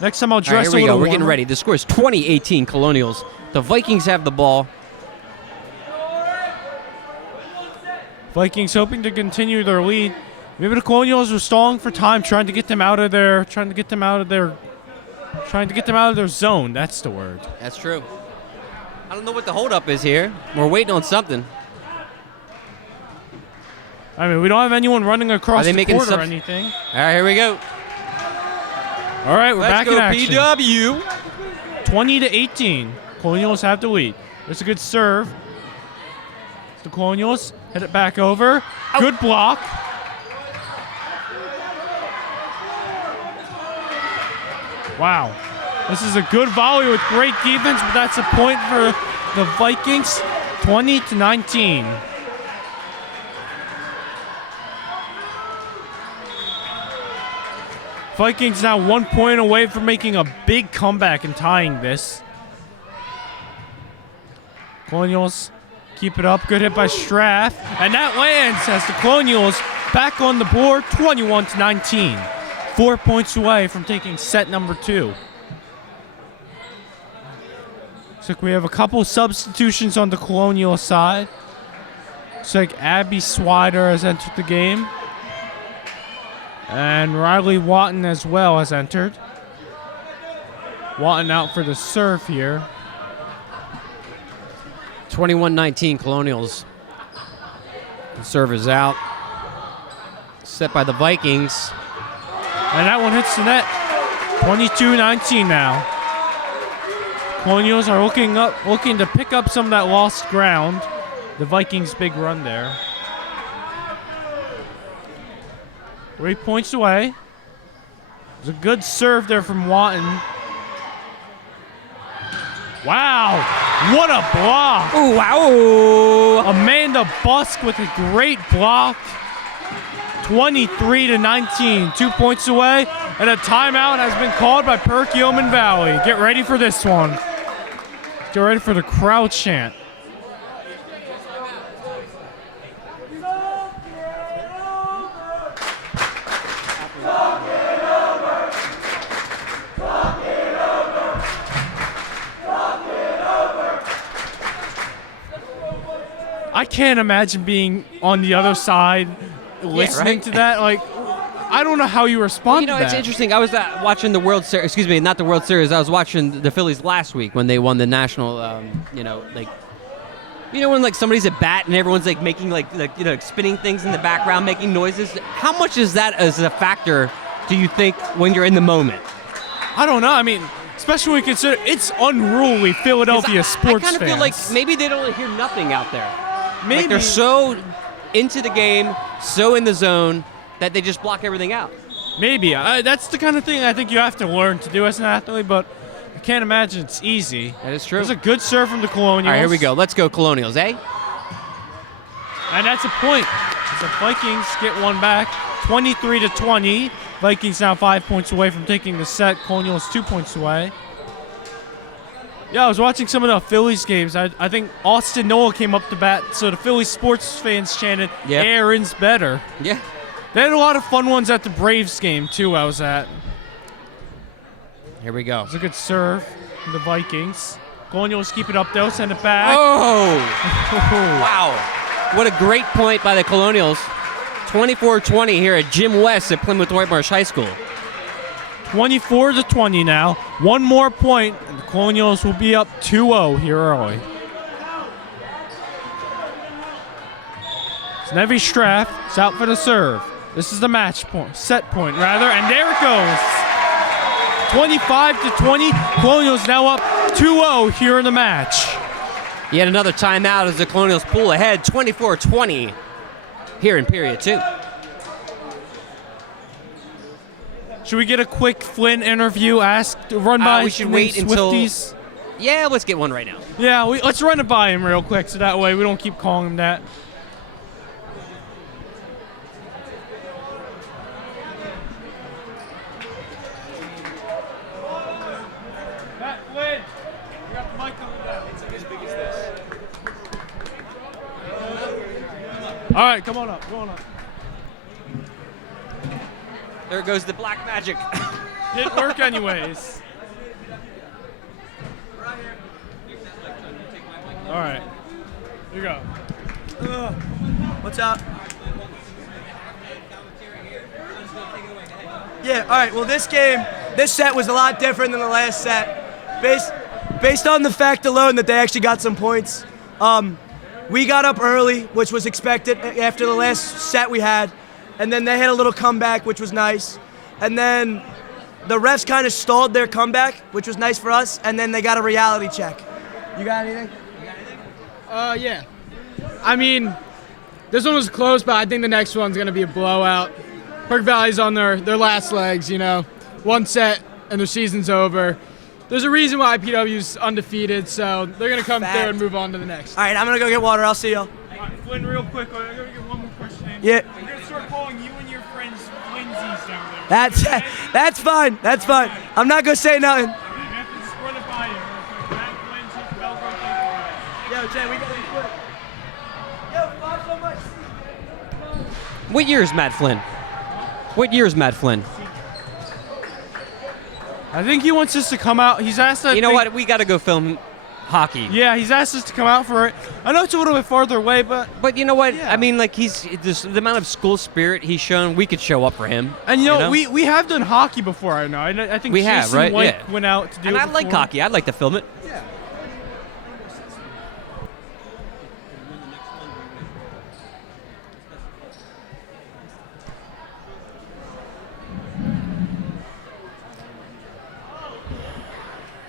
Next time I'll All right, dress here we a go. little We're getting warmer. ready. The score is 20-18 Colonials. The Vikings have the ball. Vikings hoping to continue their lead. Maybe the Colonials were stalling for time, trying to get them out of their zone. That's the word. That's true. I don't know what the holdup is here. We're waiting on something. I mean, we don't have anyone running across the court or anything. All right, here we go. All right, we're back in action. PW. 20-18. Colonials have the lead. There's a good serve. The Colonials head it back over. Good block. Wow. This is a good volley with great defense, but that's a point for the Vikings. 20-19. Vikings now 1 point away from making a big comeback and tying this. Colonials keep it up. Good hit by Straff. And that lands as the Colonials back on the board, 21-19. 4 points away from taking set number 2. Looks like we have a couple substitutions on the Colonial side. Looks like Abby Swider has entered the game. And Riley Watton as well has entered. Watton out for the serve here. 21-19 Colonials. The serve is out. Set by the Vikings. And that one hits the net. 22-19 now. Colonials are looking to pick up some of that lost ground. The Vikings' big run there. 3 points away. There's a good serve there from Watton. Wow, what a block. Ooh, wow. Amanda Busk with a great block. 23-19, 2 points away, and a timeout has been called by Perkiomen Valley. Get ready for this one. Get ready for the crowd chant. I can't imagine being on the other side listening to that. Like, I don't know how you respond to that. It's interesting. I was watching the World Series. Excuse me, not the World Series. I was watching the Phillies last week when they won the national. When like somebody's at bat and everyone's like making like spinning things in the background, making noises. How much is that as a factor? Do you think when you're in the moment? I don't know. I mean, especially when you consider it's unruly Philadelphia sports fans. I kind of feel like maybe they don't hear nothing out there. Maybe like they're so into the game, so in the zone that they just block everything out. Maybe. That's the kind of thing I think you have to learn to do as an athlete, but I can't imagine it's easy. That is true. There's a good serve from the Colonials. All right, here we go. Let's go Colonials, eh? And that's a point. The Vikings get one back, 23-20. Vikings now 5 points away from taking the set. Colonials 2 points away. Yeah, I was watching some of the Phillies games. I think Austin Noah came up to bat, so the Phillies sports fans chanted, Aaron's better. Yeah. They had a lot of fun ones at the Braves game, too, I was at. Here we go. It's a good serve from the Vikings. Colonials keep it up, though, send it back. Oh! Wow. What a great point by the Colonials. 24-20 here at Jim West at Plymouth Whitemarsh High School. 24-20 now. One more point, and the Colonials will be up 2-0 here early. Snevi Straff is out for the serve. This is the match point, set point rather, and there it goes. 25-20. Colonials now up 2-0 here in the match. Yet another timeout as the Colonials pull ahead, 24-20 here in period 2. Should we get a quick Flynn interview run by we should wait Swifties? until... Yeah, let's get one right now. Yeah, let's run it by him real quick so that way we don't keep calling him that. Matt Flynn, you got the mic coming down. It's as big as this. All right, come on up, come on up. There goes the black magic. Didn't work anyways. All right. Here you go. What's up? Yeah, all right. Well, this set was a lot different than the last set. Based on the fact alone that they actually got some points. We got up early, which was expected after the last set we had. And then they had a little comeback, which was nice. And then the refs kind of stalled their comeback, which was nice for us. And then they got a reality check. You got anything? Yeah. I mean, this one was close, but I think the next one's going to be a blowout. Perk Valley's on their last legs, you know. One set and their season's over. There's a reason why PW's undefeated, so they're going to come through and move on to the next. All right, I'm going to go get water. I'll see y'all. Flynn, real quick, I'm going to get one more question in. Yeah. I'm going to start calling you and your friends Flinsies down there. That's fine. That's fine. I'm not going to say nothing. You have to run it by you. Matt Flynn's his bell broke. Yo, Jay, we got to quit. Yo, thank so much. What year is Matt Flynn? What year is Matt Flynn? I think he wants us to come out. He's asked us. You know what? We got to go film hockey. Yeah, he's asked us to come out for it. I know it's a little bit farther away, but you know what? Yeah. I mean, like the amount of school spirit he's shown, we could show up for him. and you know, we have done hockey before. I know. I think We Jason have, right? White Yeah. went out to do And it I like before. hockey. I'd like to film it. Yeah.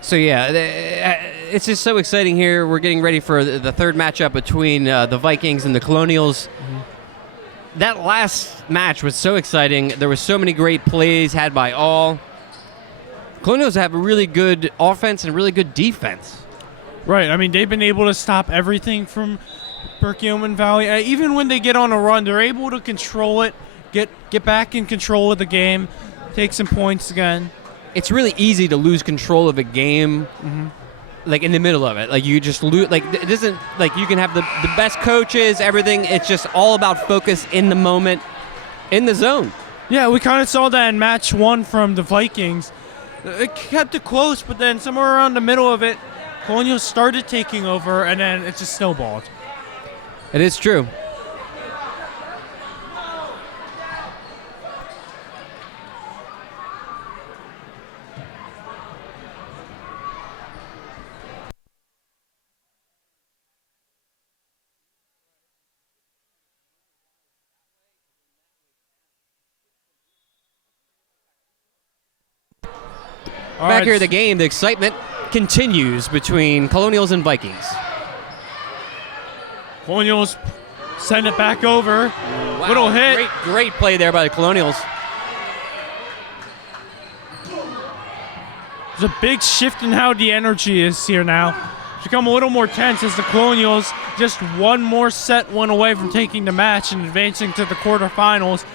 So yeah, it's just so exciting here. We're getting ready for the third matchup between the Vikings and the Colonials. Mm-hmm. That last match was so exciting. There were so many great plays had by all. Colonials have a really good offense and really good defense. Right. I mean, they've been able to stop everything from Perkiomen Valley. Even when they get on a run, they're able to control it, get back in control of the game, take some points again. It's really easy to lose control of a game, like in the middle of it. Like you just lose. Like it isn't like you can have the best coaches, everything. It's just all about focus in the moment, in the zone. Yeah, we kind of saw that in match one from the Vikings. It kept it close, but then somewhere around the middle of it, Colonial started taking over, and then it just snowballed. It is true. All Back right, here at the game, the excitement continues between Colonials and Vikings. Colonials send it back over. Wow, Little hit. Great play there by the Colonials. There's a big shift in how the energy is here now. It's become a little more tense as the Colonials just one more set went away from taking the match and advancing to the quarterfinals.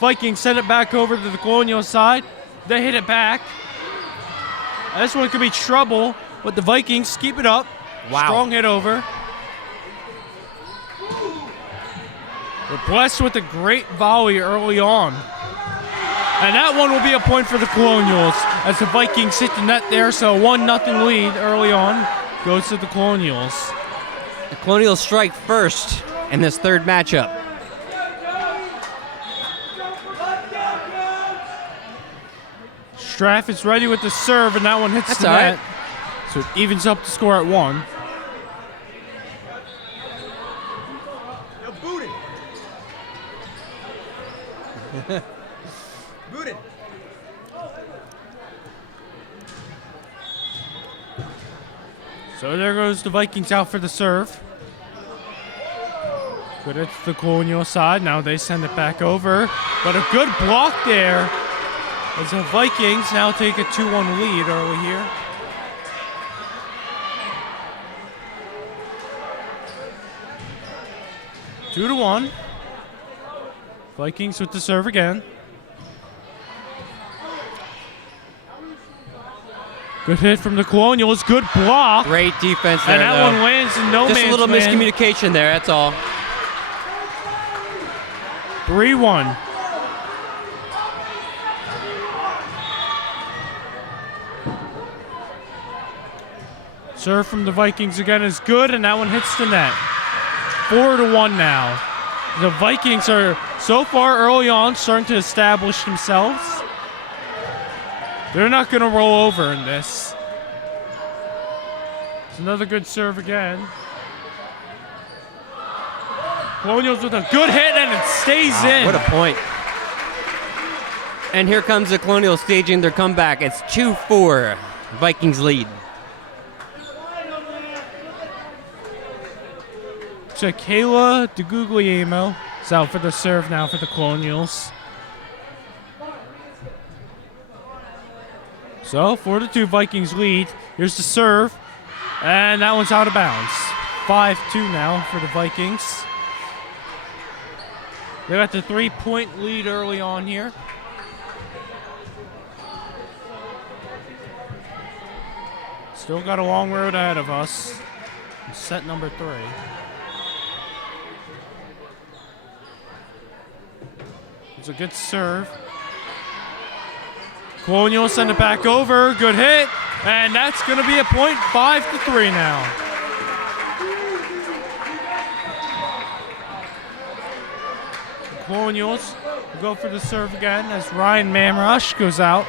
Vikings send it back over to the Colonial side. They hit it back. This one could be trouble, but the Vikings keep it up. Wow. Strong hit over. We're blessed with a great volley early on. And that one will be a point for the Colonials as the Vikings hit the net there, so a 1-0 lead early on goes to the Colonials. The Colonials strike first in this third matchup. Straff is ready with the serve, and that one hits That's the all net. right. So it evens up the score at 1. Yo, boot it. Boot it. So there goes the Vikings out for the serve. Good at the Colonial side. Now they send it back over. But a good block there as the Vikings now take a 2-1 lead early here. Two to 1. Vikings with the serve again. Good hit from the Colonials. Good block. Great defense there, And that though. one lands in no Just man's a little land. miscommunication there, that's all. 3-1. Serve from the Vikings again is good, and that one hits the net. 4-1 now. The Vikings are so far early on starting to establish themselves. They're not going to roll over in this. It's another good serve again. Colonials with a good hit, and it stays in. What a point. And here comes the Colonials staging their comeback. It's 2-4. Vikings lead. Kayla DeGuglielmo is out for the serve now for the Colonials. So, 4-2 Vikings lead. Here's the serve. And that one's out of bounds. 5-2 now for the Vikings. They got the 3-point lead early on here. Still got a long road ahead of us. Set number 3. It's a good serve. Colonial send it back over. Good hit. And that's going to be a point. 5-3 now. Colonials will go for the serve again as Ryan Mamrush goes out.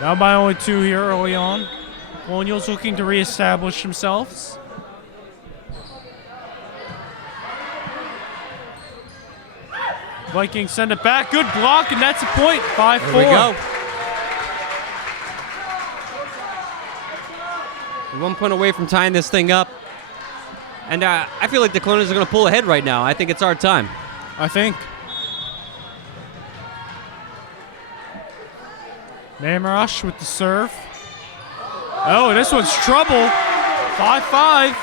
Down by only 2 here early on. Colonials looking to reestablish themselves. Vikings send it back. Good block, and that's a point. 5-4. There we go. 1 point away from tying this thing up. And I feel like the Colonials are going to pull ahead right now. I think it's our time. I think. Mamrush with the serve. Oh, this one's trouble. 5-5.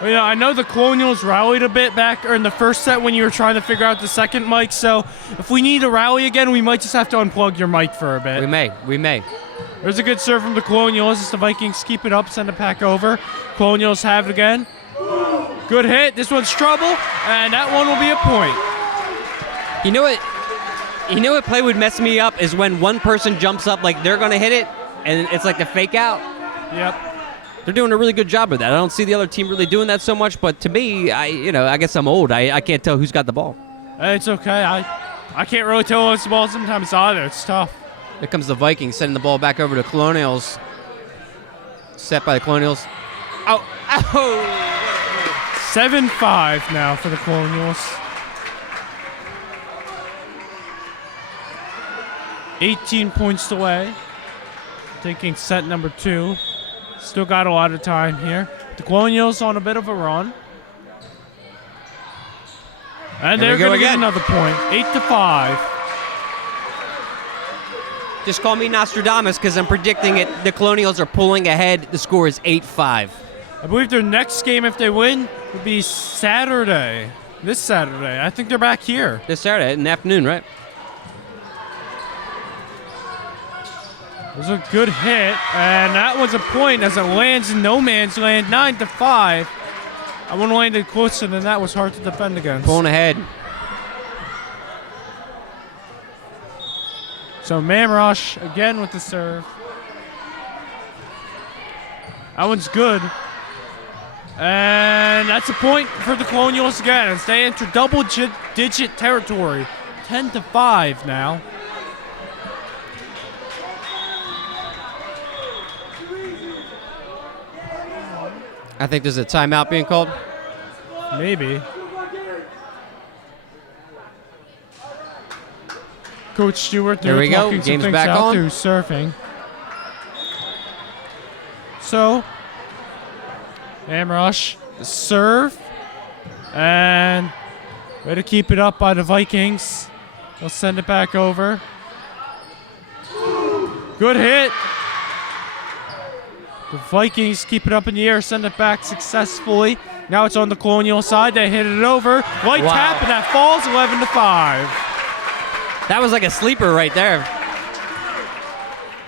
Well, yeah, I know the Colonials rallied a bit back in the first set when you were trying to figure out the second mic, so if we need to rally again, we might just have to unplug your mic for a bit. We may. There's a good serve from the Colonials as the Vikings keep it up, send it back over. Colonials have it again. Good hit. This one's trouble, and that one will be a point. You know what play would mess me up is when one person jumps up like they're going to hit it, and it's like the fake out. Yep. They're doing a really good job of that. I don't see the other team really doing that so much, but to me, I guess I'm old. I can't tell who's got the ball. It's okay. I can't really tell what's the ball sometimes either. It's tough. Here comes the Vikings sending the ball back over to Colonials. Set by the Colonials. Oh! 7-5 now for the Colonials. 18 points away. Taking set number 2. Still got a lot of time here. The Colonials on a bit of a run. And they're going to get another point. 8-5. Just call me Nostradamus because I'm predicting it. The Colonials are pulling ahead. The score is 8-5. I believe their next game, if they win, would be Saturday. This Saturday. I think they're back here. This Saturday in the afternoon, right? It was a good hit, and that was a point as it lands in no man's land, 9-5. I would have landed closer than that. Was hard to defend against. Pulling ahead. So Mamrush again with the serve. That one's good. And that's a point for the Colonials again as they enter double-digit territory. 10-5 now. I think there's a timeout being called. Maybe. Coach Stewart there we go. Game's back on. To surfing. So, Mamrush, serve. And way to keep it up by the Vikings. They'll send it back over. Good hit. The Vikings keep it up in the air, send it back successfully. Now it's on the Colonial side. They hit it over. Light tap, and that falls 11-5. That was like a sleeper right there.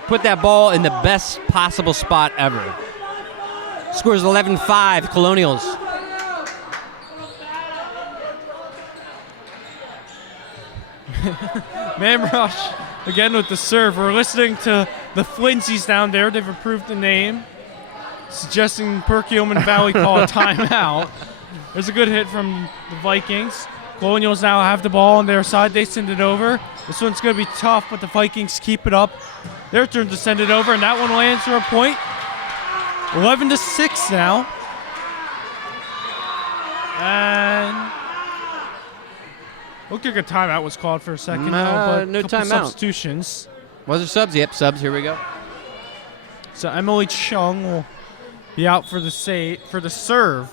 Put that ball in the best possible spot ever. Scores 11-5, Colonials. Mamrush again with the serve. We're listening to the Flintsies down there. They've approved the name, suggesting Perkiomen Valley call a timeout. There's a good hit from the Vikings. Colonials now have the ball on their side. They send it over. This one's going to be tough, but the Vikings keep it up. Their turn to send it over, and that one lands for a point. 11-6 now. And looked like a timeout was called for a second. But no a couple timeout. Substitutions. Was there subs? Yep, subs. Here we go. So Emily Chung will be out for the serve.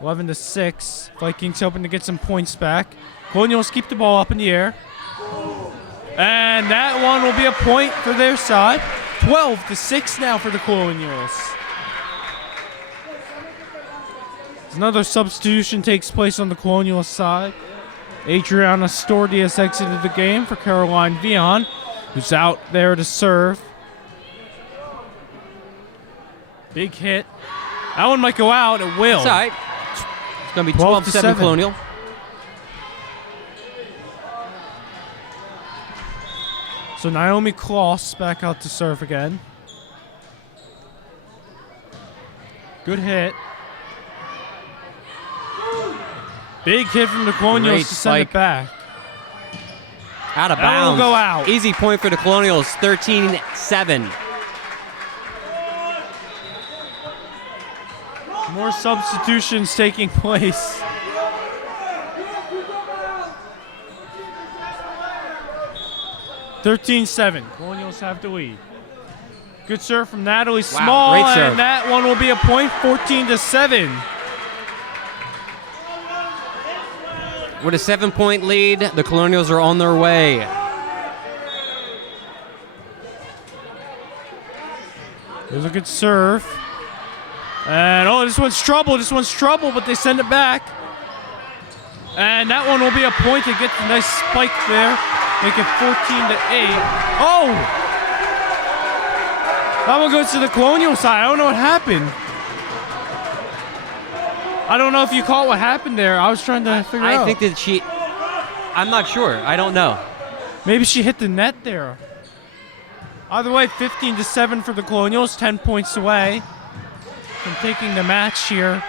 11-6. Vikings hoping to get some points back. Colonials keep the ball up in the air. And that one will be a point for their side. 12-6 now for the Colonials. Another substitution takes place on the Colonial side. Adriana Stordi has exited the game for Caroline Vion, who's out there to serve. Big hit. That one might go out. It will. It's all right. It's going to be 12-7 Colonial. So Naomi Kloss back out to serve again. Good hit. Big hit from the Colonials Great to send it spike. back. Out of That will bounds. go out. Easy point for the Colonials. 13-7. More substitutions taking place. (13-7). Colonials have the lead. Good serve from Natalie Small, great serve. and that one will be a point. 14-7. With a 7-point lead, the Colonials are on their way. There's a good serve. And, this one's trouble. This one's trouble, but they send it back. And that one will be a point. They get the nice spike there. Make it 14-8. Oh! That one goes to the Colonial side. I don't know what happened. I don't know if you caught what happened there. I was trying to figure out. I think that I'm not sure. I don't know. Maybe she hit the net there. Either way, 15-7 for the Colonials. 10 points away from taking the match here.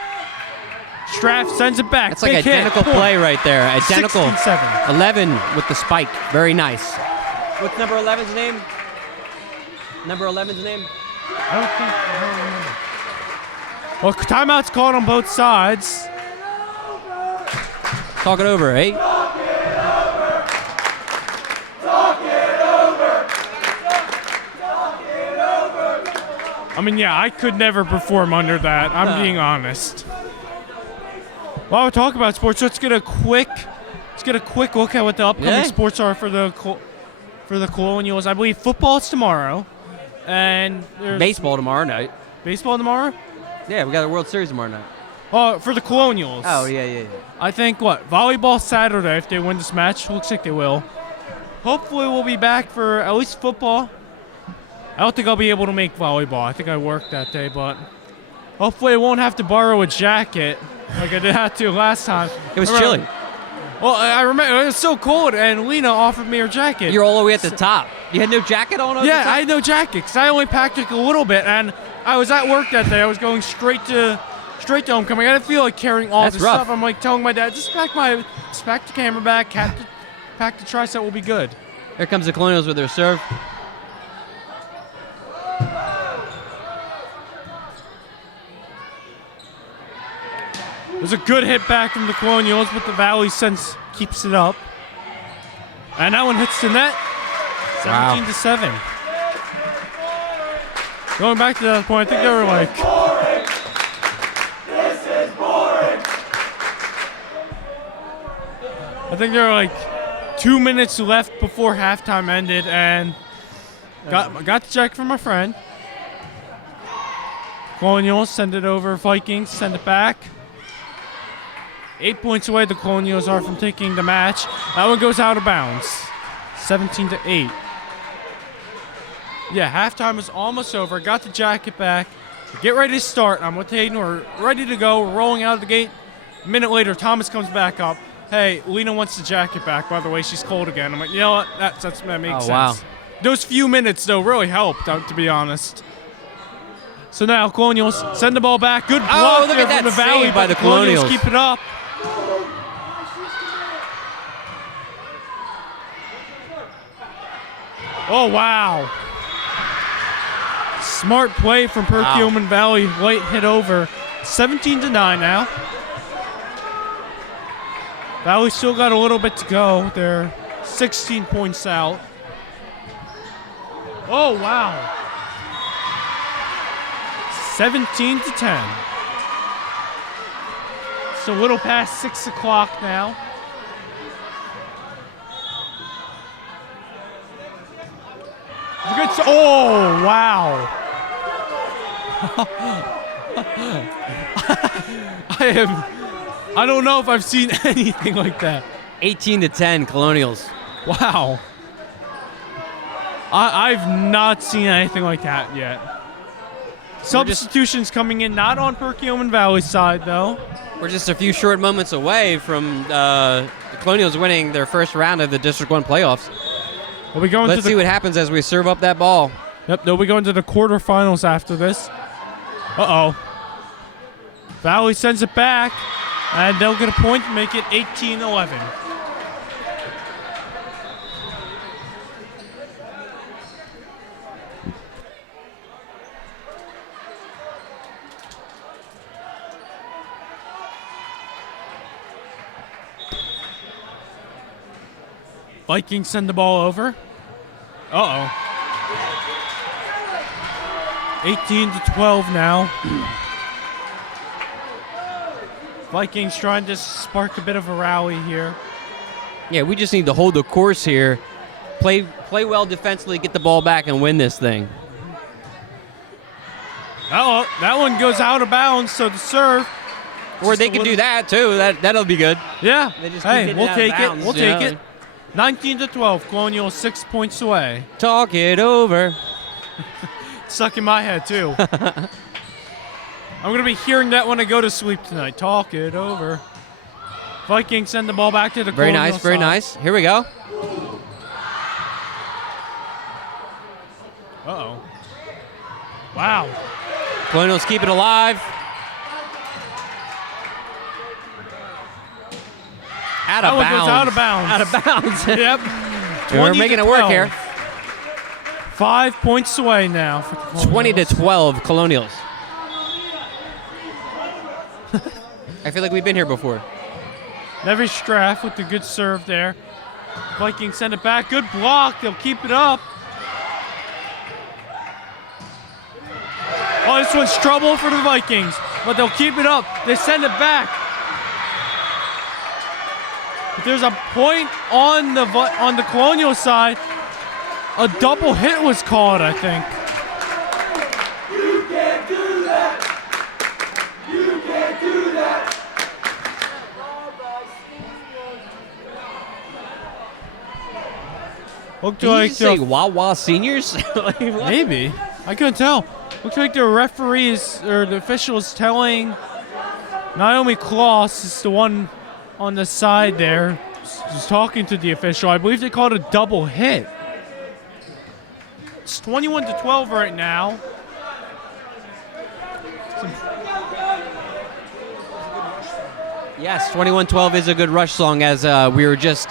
Straff sends it back. It's like Big hit. identical Point. play right there. Identical. 16-7. 11 with the spike. Very nice. What's number 11's name? Number 11's name? I don't remember. Well, timeout's called on both sides. Talk it over, eh? I mean, yeah, I could never perform under that. I'm being honest. While we're talking about sports, let's get a quick look at what the upcoming sports are for the Colonials. I believe football is tomorrow, and there's Baseball tomorrow night. baseball tomorrow. Yeah, we got the World Series tomorrow night. Oh, for the Colonials. Oh, yeah. I think volleyball Saturday if they win this match. Looks like they will. Hopefully, we'll be back for at least football. I don't think I'll be able to make volleyball. I think I worked that day, but hopefully I won't have to borrow a jacket like I did have to last time. It was chilly. Well, I remember it was so cold, and Lena offered me her jacket. You're all the way at the top. You had no jacket on? Yeah, I had no jacket because I only packed like a little bit, and I was at work that day. I was going straight to homecoming. I didn't feel like carrying all That's this rough. stuff. I'm like telling my dad, just pack the camera bag, pack the tricep, will be good. Here comes the Colonials with their serve. There's a good hit back from the Colonials, but the Valley Sense keeps it up. And that one hits the net. 17-7. Going back to that point, I think they were like... I think there were like 2 minutes left before halftime ended, and got the check from my friend. Colonials send it over. Vikings send it back. 8 points away the Colonials are from taking the match. That one goes out of bounds. 17-8. Yeah, halftime is almost over. Got the jacket back. Get ready to start. I'm with Hayden. We're ready to go. We're rolling out of the gate. A minute later, Thomas comes back up. Hey, Lena wants the jacket back. By the way, she's cold again. I'm like, you know what? That makes sense. Wow. Those few minutes, though, really helped, to be honest. So now Colonials send the ball back. Good block look there at that from the Valley, save by but the Colonials Colonials. keep it up. Oh, wow. Smart play from Perkiomen Valley. Late hit over. 17-9 now. Valley still got a little bit to go. They're 16 points out. Oh, wow. 17-10. It's a little past 6 o'clock now. Oh, wow. I don't know if I've seen anything like that. 18-10 Colonials. Wow. I've not seen anything like that yet. Substitutions coming in, not on Perkiomen Valley's side, though. We're just a few short moments away from the Colonials winning their first round of the District 1 playoffs. We'll be going Let's to see what happens as we serve up that ball. Yep, they'll be going to the quarterfinals after this. Uh-oh. Valley sends it back, and they'll get a point to make it 18-11. Vikings send the ball over. Uh-oh. 18-12 now. Vikings trying to spark a bit of a rally here. Yeah, we just need to hold the course here. Play well defensively, get the ball back, and win this thing. Oh, that one goes out of bounds, so the serve. Or they can do that, too. That'll be good. Yeah. They just keep Hey, getting we'll out of take bounds, it. We'll you take know? it. 19-12. Colonial 6 points away. Talk it over. Stuck in my head, too. I'm going to be hearing that when I go to sleep tonight. Talk it over. Vikings send the ball back to the Very Colonial nice, very side. nice. Here we go. Uh-oh. Wow. Colonials keep it alive. Out That of one bounds. goes out of bounds. Out of bounds. Yep. We're making it work 20-12. here. 5 points away now for the Colonials. 20-12 Colonials. I feel like we've been here before. Never Straff with the good serve there. Vikings send it back. Good block. They'll keep it up. Oh, this one's trouble for the Vikings, but they'll keep it up. They send it back. But there's a point on the Colonial side. A double hit was called, I think. You can't do that. You can't do that. Looked Did you like just say Wawa Seniors? Like, what? maybe. I couldn't tell. Looks like the referees or the officials telling Naomi Kloss is the one on the side there, just talking to the official. I believe they called a double hit. It's 21-12 right now. Yes, 21-12 is a good rush song, as we were just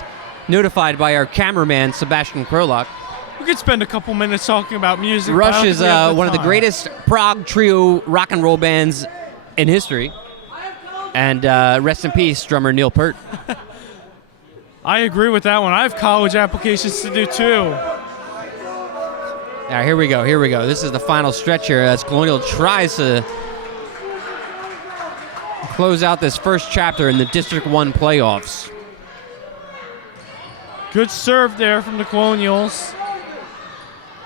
notified by our cameraman, Sebastion Krolak. We could spend a couple minutes talking about music. but I Rush don't is think we have one of the time. greatest prog trio rock and roll bands in history. And rest in peace, drummer Neil Peart. I agree with that one. I have college applications to do too. All right, here we go. This is the final stretch here as Colonial tries to close out this first chapter in the District 1 playoffs. Good serve there from the Colonials.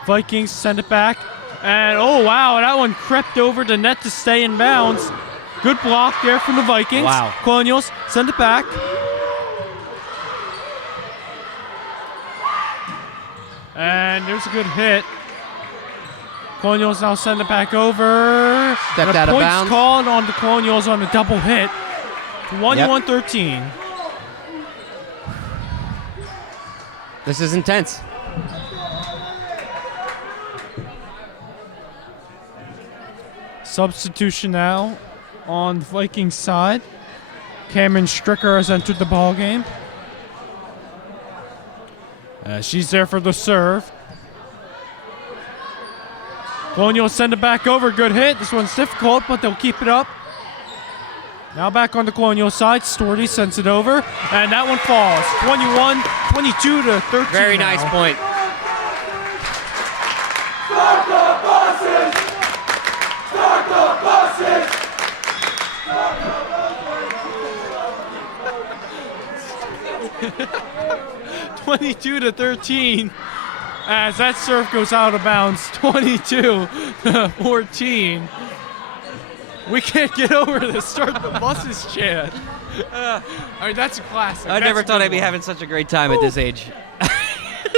Vikings send it back. And oh wow, that one crept over the net to stay in bounds. Good block there from the Vikings. Wow. Colonials send it back. And there's a good hit. Colonials now send it back over. Stepped And a out of point's bounds. called on the Colonials on a double hit. 21-13. This is intense. Substitution now on the Vikings side. Cameron Stricker has entered the ball game. She's there for the serve. Colonial send it back over. Good hit. This one's difficult, but they'll keep it up. Now back on the Colonial side. Storty sends it over, and that one falls. 22 to 13. Very now. nice point. Start the buses! Start the buses! 22 to 13 as that serve goes out of bounds. 22 to 14. We can't get over the start the buses chant. I mean, that's a classic. I never That's a thought good I'd be one. having such a great time at this age.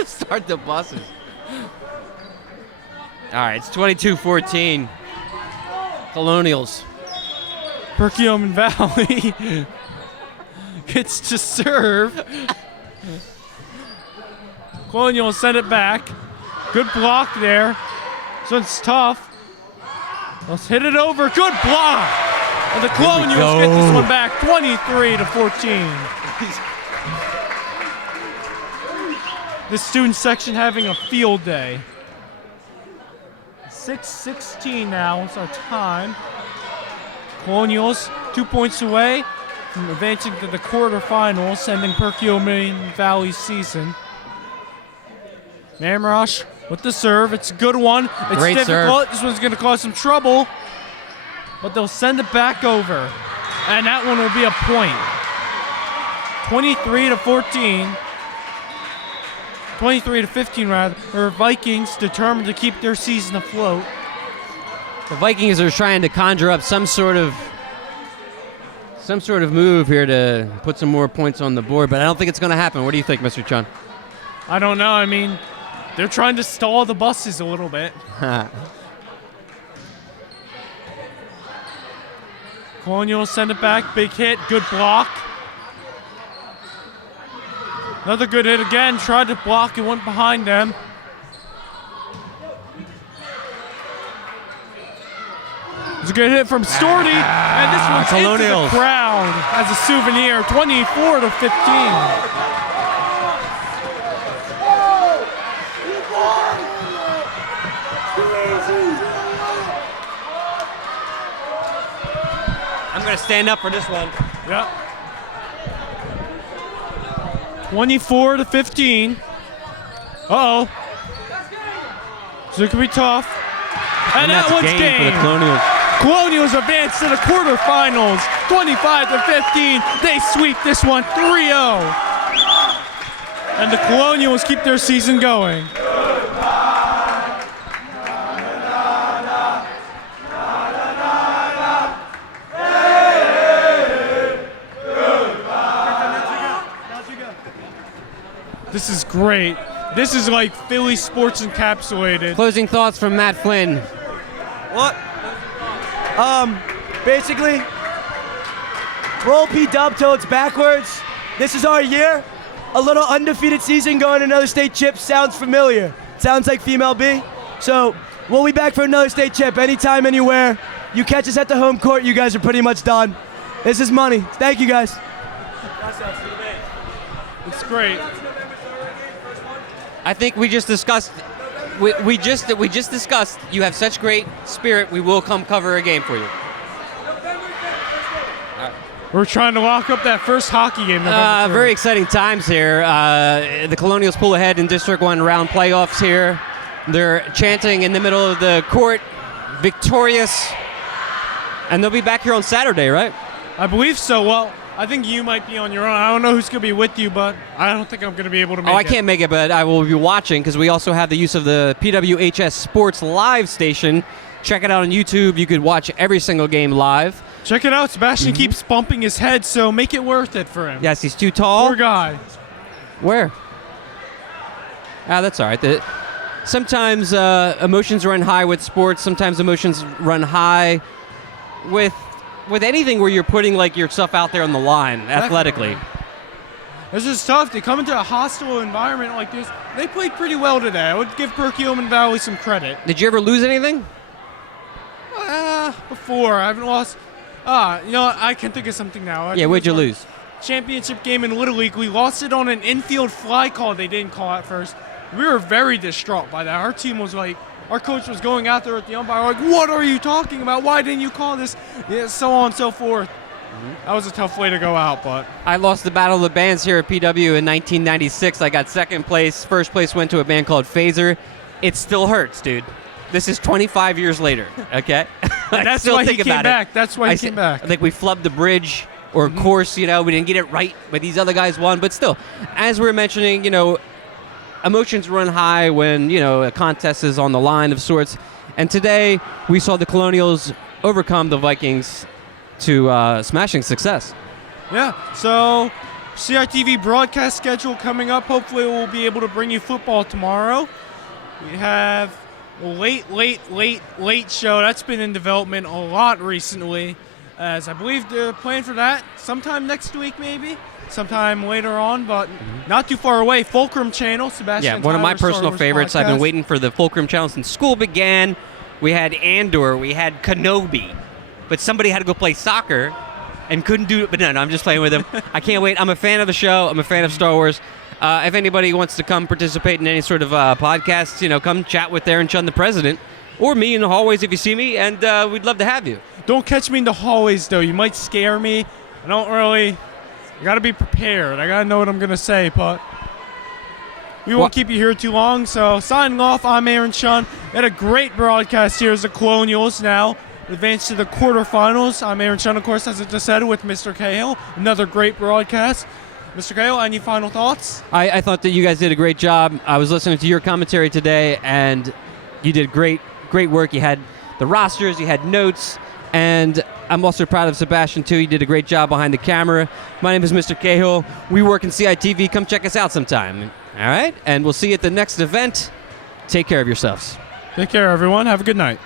Start the buses. All right, it's 22-14. Colonials. Perkiomen Valley gets to serve. Colonial send it back. Good block there. So it's tough. Let's hit it over. Good block. And the Colonials get this one back 23 to 14. The student section having a field day. 6:16 now is our time. Colonials 2 points away from advancing to the quarterfinals, sending Perkiomen Valley's season. Mamrosh with the serve. It's a good one. It's Great difficult. serve. This one's going to cause some trouble, but they'll send it back over, and that one will be a point. 23 to 14. 23 to 15 rather. The Vikings determined to keep their season afloat. The Vikings are trying to conjure up some sort of move here to put some more points on the board, but I don't think it's going to happen. What do you think, Mr. Chun? I don't know. I mean, they're trying to stall the buses a little bit. Colonial send it back. Big hit. Good block. Another good hit again. Tried to block. It went behind them. It's a good hit from Storty. And this one's into the Colonials. crowd as a souvenir. 24 to 15. I'm going to stand up for this one. Yep. 24 to 15. Uh-oh. So it could be tough. And that that's a one's game for the game. Colonials. Colonials advance to the quarterfinals. 25 to 15. They sweep this one 3-0. And the Colonials keep their season going. This is great. This is like Philly sports encapsulated. Closing thoughts from Matt Flynn. What? Basically, roll P-Dub till it's backwards. This is our year. A little undefeated season going to another state chip sounds familiar. Sounds like female B. So we'll be back for another state chip anytime, anywhere. You catch us at the home court, you guys are pretty much done. This is money. Thank you, guys. It's great. I think we just discussed. We just discussed. You have such great spirit. We will come cover a game for you. We're trying to lock up that first hockey game. November 3rd. Very exciting times here. The Colonials pull ahead in District 1 round playoffs here. They're chanting in the middle of the court, victorious, and they'll be back here on Saturday, right? I believe so. Well, I think you might be on your own. I don't know who's going to be with you, but I don't think I'm going to be able to make it. I can't make it, but I will be watching because we also have the use of the PWHS Sports Live station. Check it out on YouTube. You could watch every single game live. Check it out. Sebastian keeps bumping his head, so make it worth it for him. Yes, he's too tall. Poor guy. Where? That's all right. Sometimes emotions run high with sports. Sometimes emotions run high with anything where you're putting like your stuff out there on the line athletically. This is tough. They come into a hostile environment like this. They played pretty well today. I would give Perkiomen Valley some credit. Did you ever lose anything? before. I haven't lost. You know what? I can think of something now. Yeah, where'd you lose? Championship game in Little League. We lost it on an infield fly call they didn't call at first. We were very distraught by that. Our team was like, our coach was going out there at the umpire like, what are you talking about? Why didn't you call this? Yeah, so on and so forth. That was a tough way to go out, but. I lost the Battle of the Bands here at PW in 1996. I got second place. First place went to a band called Phaser. It still hurts, dude. This is 25 years later, okay? That's still why think he came about back. It. That's why he came back. I think we flubbed the bridge, or of course, you know, we didn't get it right, but these other guys won. But still, as we're mentioning, you know, emotions run high when, you know, a contest is on the line of sorts. And today, we saw the Colonials overcome the Vikings to smashing success. Yeah, so CITV broadcast schedule coming up. Hopefully we'll be able to bring you football tomorrow. We have a late show. That's been in development a lot recently. As I believe the plan for that sometime next week maybe. Sometime later on, but not too far away. Fulcrum Channel, Sebastion. Yeah, one of my Tyler personal Sarver's favorites. I've been podcast. waiting for the Fulcrum Channel since school began. We had Andor, we had Kenobi, but somebody had to go play soccer and couldn't do it. But no, I'm just playing with him. I can't wait. I'm a fan of the show. I'm a fan of Star Wars. If anybody wants to come participate in any sort of podcast, you know, come chat with Aaron Chun, the president, or me in the hallways if you see me, and we'd love to have you. Don't catch me in the hallways, though. You might scare me. I don't really. I got to be prepared. I got to know what I'm going to say, but we won't keep you here too long. So signing off, I'm Aaron Chun. We had a great broadcast here as the Colonials now advance to the quarterfinals. I'm Aaron Chun, of course, as I just said, with Mr. Cahill. Another great broadcast. Mr. Cahill, any final thoughts? I thought that you guys did a great job. I was listening to your commentary today, and you did great work. You had the rosters, you had notes, and I'm also proud of Sebastion, too. He did a great job behind the camera. My name is Mr. Cahill. We work in CITV. Come check us out sometime. All right? And we'll see you at the next event. Take care of yourselves. Take care, everyone. Have a good night.